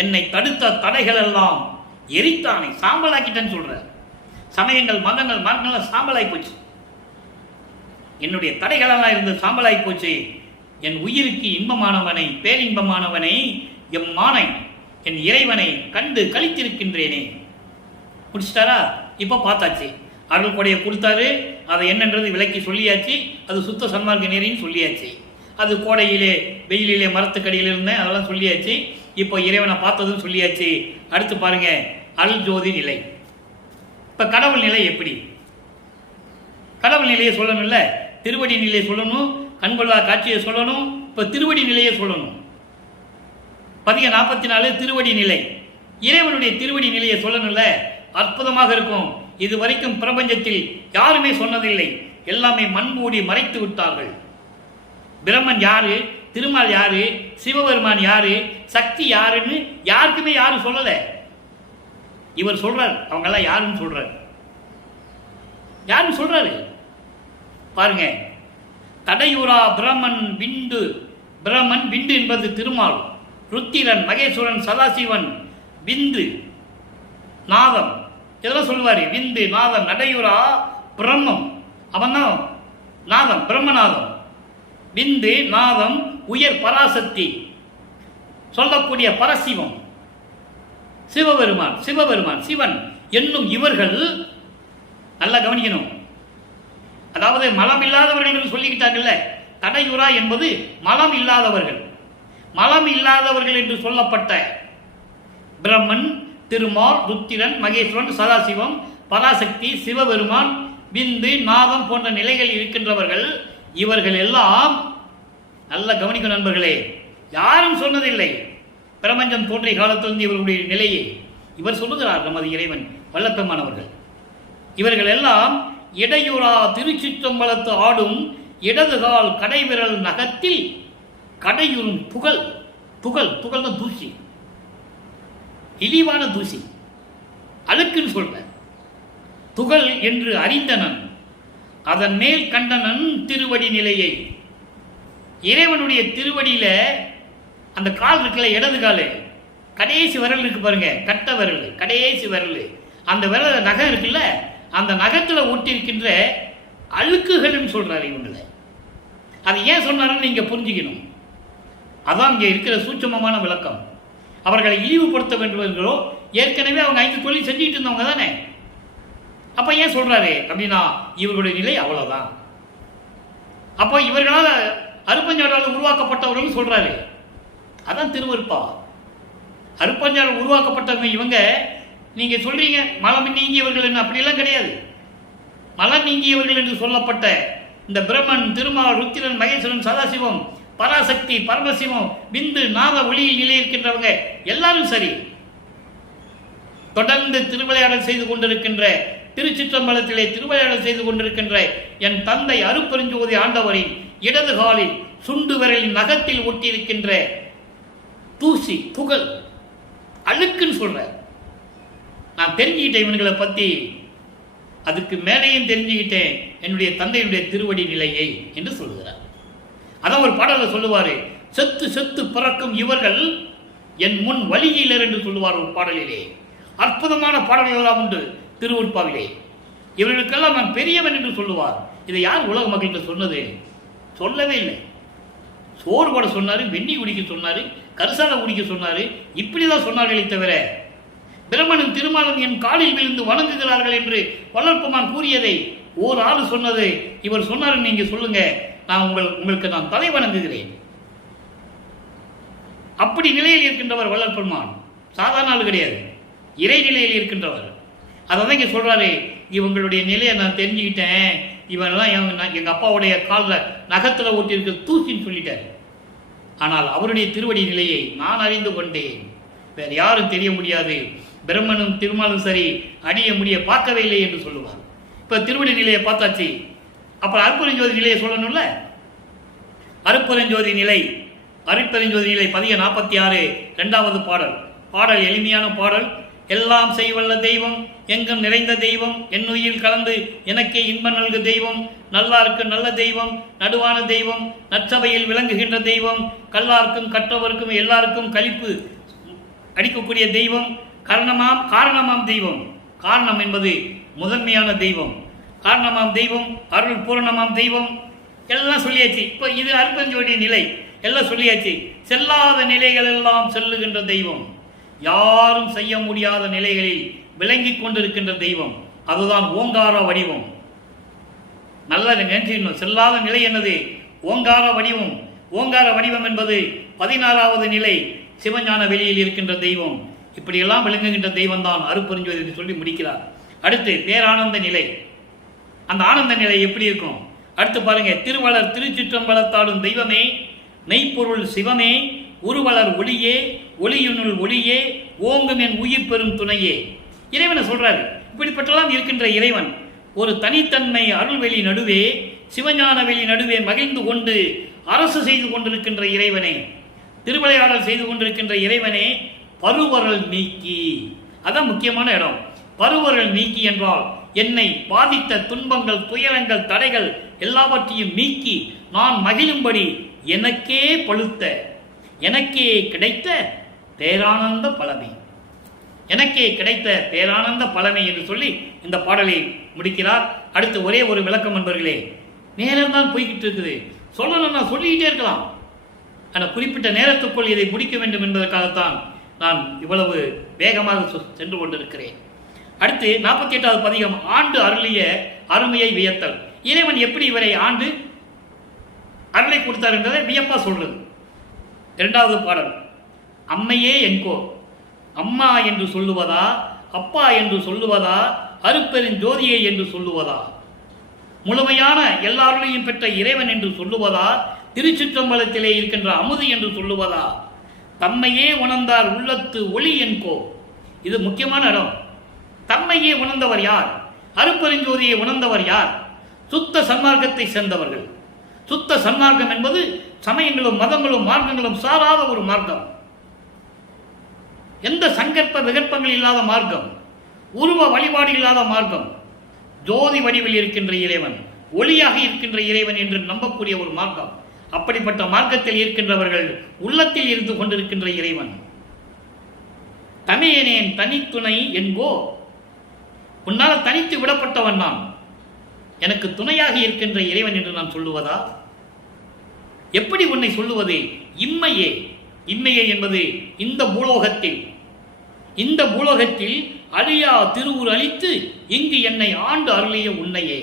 என்னை தடுத்த தடைகள் எல்லாம் எரித்தானே, சாம்பலாக்கிட்டேன்னு சொல்ற. சமயங்கள் மதங்கள் மார்க்கங்கள் சாம்பலாகி போச்சு. என்னுடைய தடைகளெல்லாம் இருந்து சாம்பலாகி போச்சு. என் உயிருக்கு இன்பமானவனை, பேரின்பமானவனை, எம்மானை, என் இறைவனை கண்டு கழித்திருக்கின்றேனே. முடிச்சிட்டாரா? இப்போ பார்த்தாச்சு. அருள் கொடையை கொடுத்தாரு, அதை என்னன்றது விளக்கி சொல்லியாச்சு. அது சுத்த சன்மார்க்க நெறின்னு சொல்லியாச்சு. அது கோடையிலே வெயிலிலே மரத்துக்கடியில் இருந்தேன், அதெல்லாம் சொல்லியாச்சு. இப்போ இறைவனை பார்த்ததும் சொல்லியாச்சு. அடுத்து பாருங்க, அருள் ஜோதி நிலை. இப்போ கடவுள் நிலை எப்படி? கடவுள் நிலையை சொல்லணும்ல, திருவடி நிலையை சொல்லணும், கண்கொள்ளா காட்சியை சொல்லணும். இப்போ திருவடி நிலையை சொல்லணும். 44 திருவடி நிலை, இறைவனுடைய திருவடி நிலையை சொல்லணும்ல. அற்புதமாக இருக்கும். இது வரைக்கும் பிரபஞ்சத்தில் யாருமே சொன்னதில்லை. எல்லாமே மண்மூடி மறைத்து விட்டார்கள். பிரம்மன் யாரு, திருமால் யாரு, சிவபெருமான் யாரு, சக்தி யாருன்னு யாருக்குமே யாரும் சொல்லல. இவர் சொல்றார், அவங்கெல்லாம் யாருன்னு சொல்றாரு. யாருன்னு சொல்றாரு பாருங்க. தடையுரா பிரமன் விண்டு. பிரமன் விண்டு என்பது திருமால், ருத்திரன் மகேஸ்வரன் சதாசிவன், விந்து நாதம், இதெல்லாம் சொல்லுவாரு. விந்து நாதம் நடையுரா பிரம்மம், அவன் தான் நாதம், பிரம்மநாதம். விந்து நாதம் உயர் பராசக்தி சொல்லக்கூடிய பரசிவம், சிவபெருமான் சிவன் என்னும் இவர்கள் நல்லா கவனிக்கணும். அதாவது மலம் இல்லாதவர்கள் என்று சொல்லிக்கிட்டாங்கல்ல. தடையுரா என்பது மலம் இல்லாதவர்கள். மலம் இல்லாதவர்கள் என்று சொல்லப்பட்ட பிரம்மன், திருமால், ருத்திரன், மகேஸ்வரன், சதாசிவம், பராசக்தி, சிவபெருமான், விந்து நாதம் போன்ற நிலைகள் இருக்கின்றவர்கள். இவர்கள் எல்லாம் நல்ல கவனிக்கும் நண்பர்களே, யாரும் சொன்னதில்லை. பிரபஞ்சம் தோன்றிய காலத்திலிருந்து இவர்களுடைய நிலையை இவர் சொல்லுகிறார். நமது இறைவன் வல்லப்பெருமானவர்கள். இவர்கள் எல்லாம் இடையூறா திருச்சிற்றம்பலத்து ஆடும் இடதுகால் கடைவிரல் நகத்தில் கடையுறும் புகழ். புகழ்னா தூசி, இழிவான தூசி, அழுக்குன்னு சொல்ற. துகள் என்று அறிந்தனன், அதன் மேல் கண்டனன் திருவடி நிலையை. இறைவனுடைய திருவடியில அந்த கால் இருக்குல்ல, இடது கால், கடைசி விரல் இருக்கு பாருங்க, கட்ட விரல், கடைசி விரல், அந்த விரல் நகம் இருக்குல்ல, அந்த நகத்தில் ஒட்டியிருக்கின்ற அழுக்குகள்னு சொல்றாரு இவங்களை. அது ஏன் சொன்னாருன்னு நீங்க புரிஞ்சுக்கணும். அதான் இங்கே இருக்கிற சூட்சமமான விளக்கம். அவர்களை இழிவுபடுத்த வேண்டுமென்றோ, ஏற்கனவே அவங்க 5 தொழில் செஞ்சுட்டு இருந்தவங்க தானே. அப்ப ஏன் சொல்றாரு அப்படின்னா, இவர்களுடைய நிலை அவ்வளவுதான். அப்போ இவர்களால் அருப்பஞ்சாலால் உருவாக்கப்பட்டவர்கள் சொல்றாரு. அதான் திருவருட்பா. அருப்பஞ்சால் உருவாக்கப்பட்டவங்க இவங்க. நீங்க சொல்றீங்க மலம் நீங்கியவர்கள் என்ன, அப்படியெல்லாம் கிடையாது. மலம் நீங்கியவர்கள் என்று சொல்லப்பட்ட இந்த பிரம்மன், திருமால், ருத்திரன், மகேஸ்வரன், சதாசிவம், பராசக்தி, பரமசிவம், விந்து நாத ஒளியில் நிலை இருக்கின்றவங்க எல்லாரும் சரி. தொடர்ந்து திருவிளையாடல் செய்து கொண்டிருக்கின்ற, திருச்சிற்றம்பலத்திலே திருவிளையாடல் செய்து கொண்டிருக்கின்ற என் தந்தை அருப்பெருஞ்சோதி ஆண்டவரின் இடது காலில் சுண்டு விரலின் நகத்தில் ஒட்டியிருக்கின்ற தூசி, புகழ், அழுக்குன்னு சொல்ற. நான் தெரிஞ்சுக்கிட்டேன் இவன்களை பத்தி, அதுக்கு மேலேயும் தெரிஞ்சுக்கிட்டேன் என்னுடைய தந்தையுடைய திருவடி நிலையை என்று சொல்லுகிறார். அதான் ஒரு பாடல சொல்லுவாரு, செத்து செத்து பிறக்கும் இவர்கள் என் முன் வழியிலர் என்று சொல்லுவார் ஒரு பாடலிலே. அற்புதமான பாடல்கள் உண்டு திருவருட்பாவிலே. இவர்களுக்கெல்லாம் நான் பெரியவன் என்று சொல்லுவார். இதை யார் உலக மக்கள்கிட்ட சொன்னது? சொல்லவே இல்லை. சோறு போட சொன்னாரு, வெண்ணி குடிக்க சொன்னாரு, கரிசாலை குடிக்க சொன்னார். இப்படிதான் சொன்னார்களே தவிர பிரம்மனும் திருமாலும் என் காலில் விழுந்து வணங்குகிறார்கள் என்று வள்ளற்பெருமான் கூறியதை ஓர் ஆள் சொன்னது இவர் சொன்னார். நீங்க சொல்லுங்க, நான் உங்களுக்கு நான் தலை வணங்குகிறேன். அப்படி நிலையில் இருக்கின்றவர் வள்ளற்பெருமான், சாதாரண ஆள் கிடையாது, இறை நிலையில் இருக்கின்றவர். அதான் இங்க சொல்றாரு, இவங்களுடைய நிலையை நான் தெரிஞ்சுக்கிட்டேன், இவனெல்லாம் எங்க அப்பாவுடைய காலில் நகத்தில் ஓட்டி இருக்க தூசின்னு சொல்லிட்டார். ஆனால் அவருடைய திருவடி நிலையை நான் அறிந்து கொண்டேன், வேற யாரும் தெரிய முடியாது, பிரம்மனும் திருமாலும் சரி அடிய முடிய பார்க்கவே இல்லை என்று சொல்லுவார். இப்ப திருவடி நிலையை பார்த்தாச்சு, அப்புறம் அருட்பெருஞ்சோதி நிலையை சொல்லணும்ல. அருட்பெருஞ்சோதி நிலை, அருட்பெருஞ்சோதி நிலை பதிக 46 2வது பாடல். பாடல் எளிமையான பாடல். எல்லாம் செய்வல்ல தெய்வம், எங்கும் நிறைந்த தெய்வம், என்னுயிர் கலந்து எனக்கே இன்ப நல்கு தெய்வம், நல்லாருக்கு நல்ல தெய்வம், நடுவான தெய்வம், நற்சபையில் விளங்குகின்ற தெய்வம், கல்லாருக்கும் கற்றவருக்கும் எல்லாருக்கும் கழிப்பு அடிக்கக்கூடிய தெய்வம், காரணமாம் தெய்வம். காரணம் என்பது முதன்மையான தெய்வம், காரணமாம் தெய்வம், அருள் பூரணமாம் தெய்வம். எல்லாம் சொல்லியாச்சு. இப்போ இது அருட்பெருஞ்சோதி நிலை எல்லாம் சொல்லியாச்சு. செல்லாத நிலைகள் எல்லாம் செல்லுகின்ற தெய்வம், யாரும் செய்ய முடியாத நிலைகளில் விளங்கி கொண்டிருக்கின்ற தெய்வம், அதுதான் ஓங்கார வடிவம். நல்ல நினைச்சிடணும். செல்லாத நிலை என்னது? ஓங்கார வடிவம். ஓங்கார வடிவம் என்பது 16வது நிலை, சிவஞான வெளியில் இருக்கின்ற தெய்வம். இப்படியெல்லாம் விளங்குகின்ற தெய்வம் தான் அருட்பெருஞ்சோதி சொல்லி முடிக்கிறார். அடுத்து பேரானந்த நிலை. அந்த ஆனந்த நிலை எப்படி இருக்கும்? அடுத்து பாருங்க. திருவளர் திருச்சிற்றம்பலத்தாடும் தெய்வமே, மெய்ப்பொருள் சிவமே, உருவளர் ஒளியே, ஒளியுனுள் ஒளியே, ஓங்கும் என் உயிர் பெறும் துணையே. இறைவனை சொல்றாரு. இப்படிப்பட்டெல்லாம் இருக்கின்ற இறைவன் ஒரு தனித்தன்மை அருள்வெளி நடுவே, சிவஞான வெளி நடுவே மகிழ்ந்து கொண்டு அரசு செய்து கொண்டிருக்கின்ற இறைவனே, திருவிளையாடல் செய்து கொண்டிருக்கின்ற இறைவனே, பருவரல் நீக்கி. அதான் முக்கியமான இடம். பருவரல் நீக்கி என்றால் என்னை பாதித்த துன்பங்கள், துயரங்கள், தடைகள் எல்லாவற்றையும் நீக்கி நான் மகிழும்படி எனக்கே பழுத்த, எனக்கே கிடைத்த பேரானந்த பழமை, எனக்கே கிடைத்த பேரானந்த பழமை என்று சொல்லி இந்த பாடலை முடிக்கிறார். அடுத்து ஒரே ஒரு விளக்கம் நண்பர்களே. நேரம் தான் போய்கிட்டு இருக்குது, சொல்லணும்னா சொல்லிக்கிட்டே இருக்கலாம். ஆனால் குறிப்பிட்ட நேரத்துக்குள் இதை முடிக்க வேண்டும் என்பதற்காகத்தான் நான் இவ்வளவு வேகமாக சென்று கொண்டிருக்கிறேன். அடுத்து 48வது பதிகம். ஆண்டு அருளிய அருமையை வியத்தல். இறைவன் எப்படி இவரை ஆண்டு அருளை கொடுத்தார் என்றதை வியப்பா சொல்றது. 2வது பாடல். அம்மையே என்கோ, அம்மா என்று சொல்லுவதா, அப்பா என்று சொல்லுவதா, அருட்பெருஞ்சோதியை என்று சொல்லுவதா, முழுமையான எல்லாருளையும் பெற்ற இறைவன் என்று சொல்லுவதா, திருச்சிற்றம்பலத்திலே இருக்கின்ற அமுது என்று சொல்லுவதா, தம்மையே உணர்ந்தார் உள்ளத்து ஒளி என்கோ. இது முக்கியமான இடம். தம்மையே உணர்ந்தவர் யார்? அருட்பெருஞ்சோதியை உணர்ந்தவர் யார்? சுத்த சன்மார்க்கத்தை சேர்ந்தவர்கள். சுத்த சன்மார்க்கம் என்பது சமயங்களும் மதங்களும் மார்க்கங்களும் சாராத ஒரு மார்க்கம். எந்த சங்கற்ப விகற்பங்கள் இல்லாத மார்க்கம், உருவ வழிபாடு இல்லாத மார்க்கம், ஜோதி வடிவில் இருக்கின்ற இறைவன், ஒளியாக இருக்கின்ற இறைவன் என்று நம்பக்கூடிய ஒரு மார்க்கம். அப்படிப்பட்ட மார்க்கத்தில் இருக்கின்றவர்கள் உள்ளத்தில் இருந்து கொண்டிருக்கின்ற இறைவன். தமையனேன் தனித்துணை என்போ, உன்னால் தனித்து விடப்பட்டவன் நான், எனக்கு துணையாக இருக்கின்ற இறைவன் என்று நான் சொல்லுவதா? எப்படி உன்னை சொல்லுவது? இம்மையே. இம்மையே என்பது இந்த பூலோகத்தில் அழியா திருவுரு அளித்து இங்கு என்னை ஆண்டு அருளிய உன்னையே.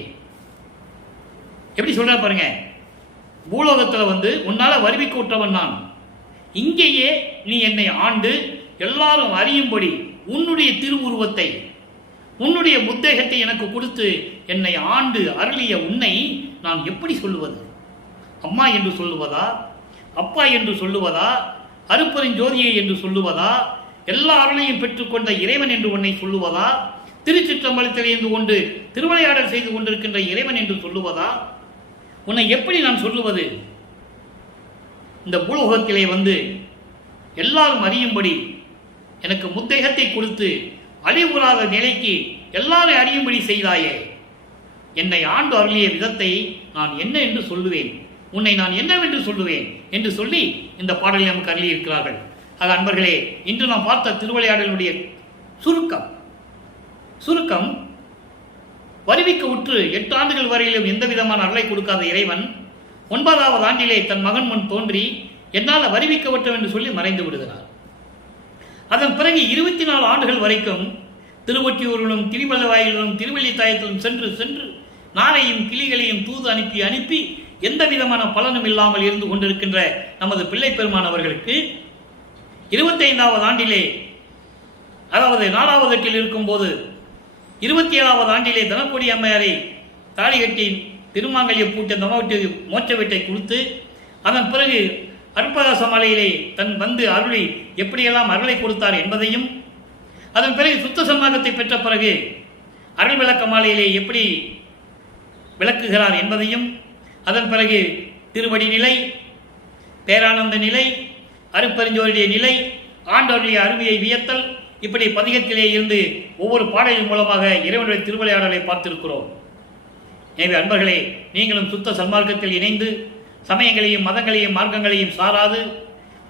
எப்படி சொல்ற பாருங்க. பூலோகத்தில் உன்னால வருவிக்க விட்டவன் நான், இங்கேயே நீ என்னை ஆண்டு எல்லாரும் அறியும்படி உன்னுடைய திருவுருவத்தை, உன்னுடைய புத்தகத்தை எனக்கு கொடுத்து என்னை ஆண்டு அருளிய உன்னை நான் எப்படி சொல்லுவது? அம்மா என்று சொல்லுவதா, அப்பா என்று சொல்லுவதா, அருட்பெருஞ்சோதியை என்று சொல்லுவதா, எல்லா அருளையும் பெற்றுக்கொண்ட இறைவன் என்று உன்னை சொல்லுவதா, திருச்சிற்றம்பலத்தில் இருந்து கொண்டு திருவிளையாடல் செய்து கொண்டிருக்கின்ற இறைவன் என்று சொல்லுவதா? உன்னை எப்படி நான் சொல்லுவது? இந்த பூலோகத்திலே எல்லாரும் அறியும்படி எனக்கு முத்தேகத்தை கொடுத்து அழிவுறாத நிலைக்கு எல்லாரும் அறியும்படி செய்தாயே, என்னை ஆண்டு அருளிய விதத்தை நான் என்ன என்று சொல்லுவேன், உன்னை நான் என்னவென்று சொல்லுவேன் என்று சொல்லி இந்த பாடலை நமக்கு அருளி இருக்கிறார்கள். ஆக அன்பர்களே, இன்று நாம் பார்த்த திருவிளையாடலுடைய சுருக்கம் வருவிக்க உற்று 8 ஆண்டுகள் வரையிலும் எந்த விதமான அருளை கொடுக்காத இறைவன் 9வது ஆண்டிலே தன் மகன் முன் தோன்றி என்னால் வருவிக்கப்பட்டோம் என்று சொல்லி மறைந்து விடுகிறார். அதன் பிறகு 24 ஆண்டுகள் வரைக்கும் திருவொற்றியூரிலும் திருமலவாயிலும் திருவள்ளித்தாயத்திலும் சென்று சென்று நாரையும் கிளிகளையும் தூது அனுப்பி எந்த விதமான பலனும் இல்லாமல் இருந்து கொண்டிருக்கின்ற நமது பிள்ளை பெருமான் அவர்களுக்கு 25வது ஆண்டிலே, அதாவது 4வது எட்டில் இருக்கும்போது 27வது ஆண்டிலே தனக்கொடி அம்மையாரை தாலி கட்டி திருமாங்கல்ய பூட்ட தமவட்டு மோட்ச வீட்டை கொடுத்து அதன் பிறகு அற்பகாச மாலையிலே தன் வந்து அருளை எப்படியெல்லாம் அருளை கொடுத்தார் என்பதையும், அதன் பிறகு சுத்த சன்மார்க்கத்தை பெற்ற பிறகு அருள் விளக்க மாலையிலே எப்படி விளக்குகிறார் என்பதையும், அதன் பிறகு திருவடி நிலை, பேரானந்த நிலை, அருப்பெருஞ்சோருடைய நிலை, ஆண்டவருடைய அருமையை வியத்தல், இப்படி பதிகத்திலே இருந்து ஒவ்வொரு பாடலின் மூலமாக இறைவனுடைய திருவிளையாடலை பார்த்திருக்கிறோம். எனவே அன்பர்களே, நீங்களும் சுத்த சன்மார்க்கத்தில் இணைந்து சமயங்களையும் மதங்களையும் மார்க்கங்களையும் சாராது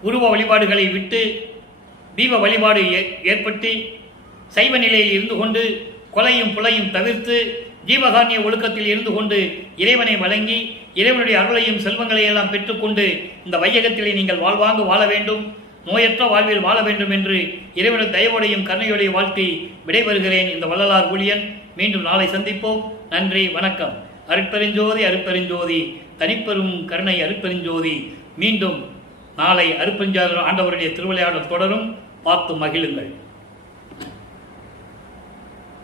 உருவ வழிபாடுகளை விட்டு தீப வழிபாடு ஏற்பட்டு சைவ நிலையில் இருந்து கொண்டு கொலையும் புலையும் தவிர்த்து ஜீவகாரணிய ஒழுக்கத்தில் இருந்து கொண்டு இறைவனை வழங்கி இறைவனுடைய அருளையும் செல்வங்களையும் எல்லாம் பெற்றுக்கொண்டு இந்த வையகத்திலே நீங்கள் வாழ்வாங்கு வாழ வேண்டும், நோயற்ற வாழ்வில் வாழ வேண்டும் என்று இறைவனுடைய தயவோடையும் கருணையோடைய வாழ்த்தி விடைபெறுகிறேன். இந்த வள்ளலார் ஊழியன். மீண்டும் நாளை சந்திப்போம். நன்றி, வணக்கம். அருட்பெருஞ்சோதி அருட்பெருஞ்சோதி தனிப்பெரும் கருணை அருட்பெருஞ்சோதி. மீண்டும் நாளை அருட்பெருஞ்சோதி ஆண்டவருடைய திருவிளையாடல் தொடரும். பார்த்து மகிழுங்கள்.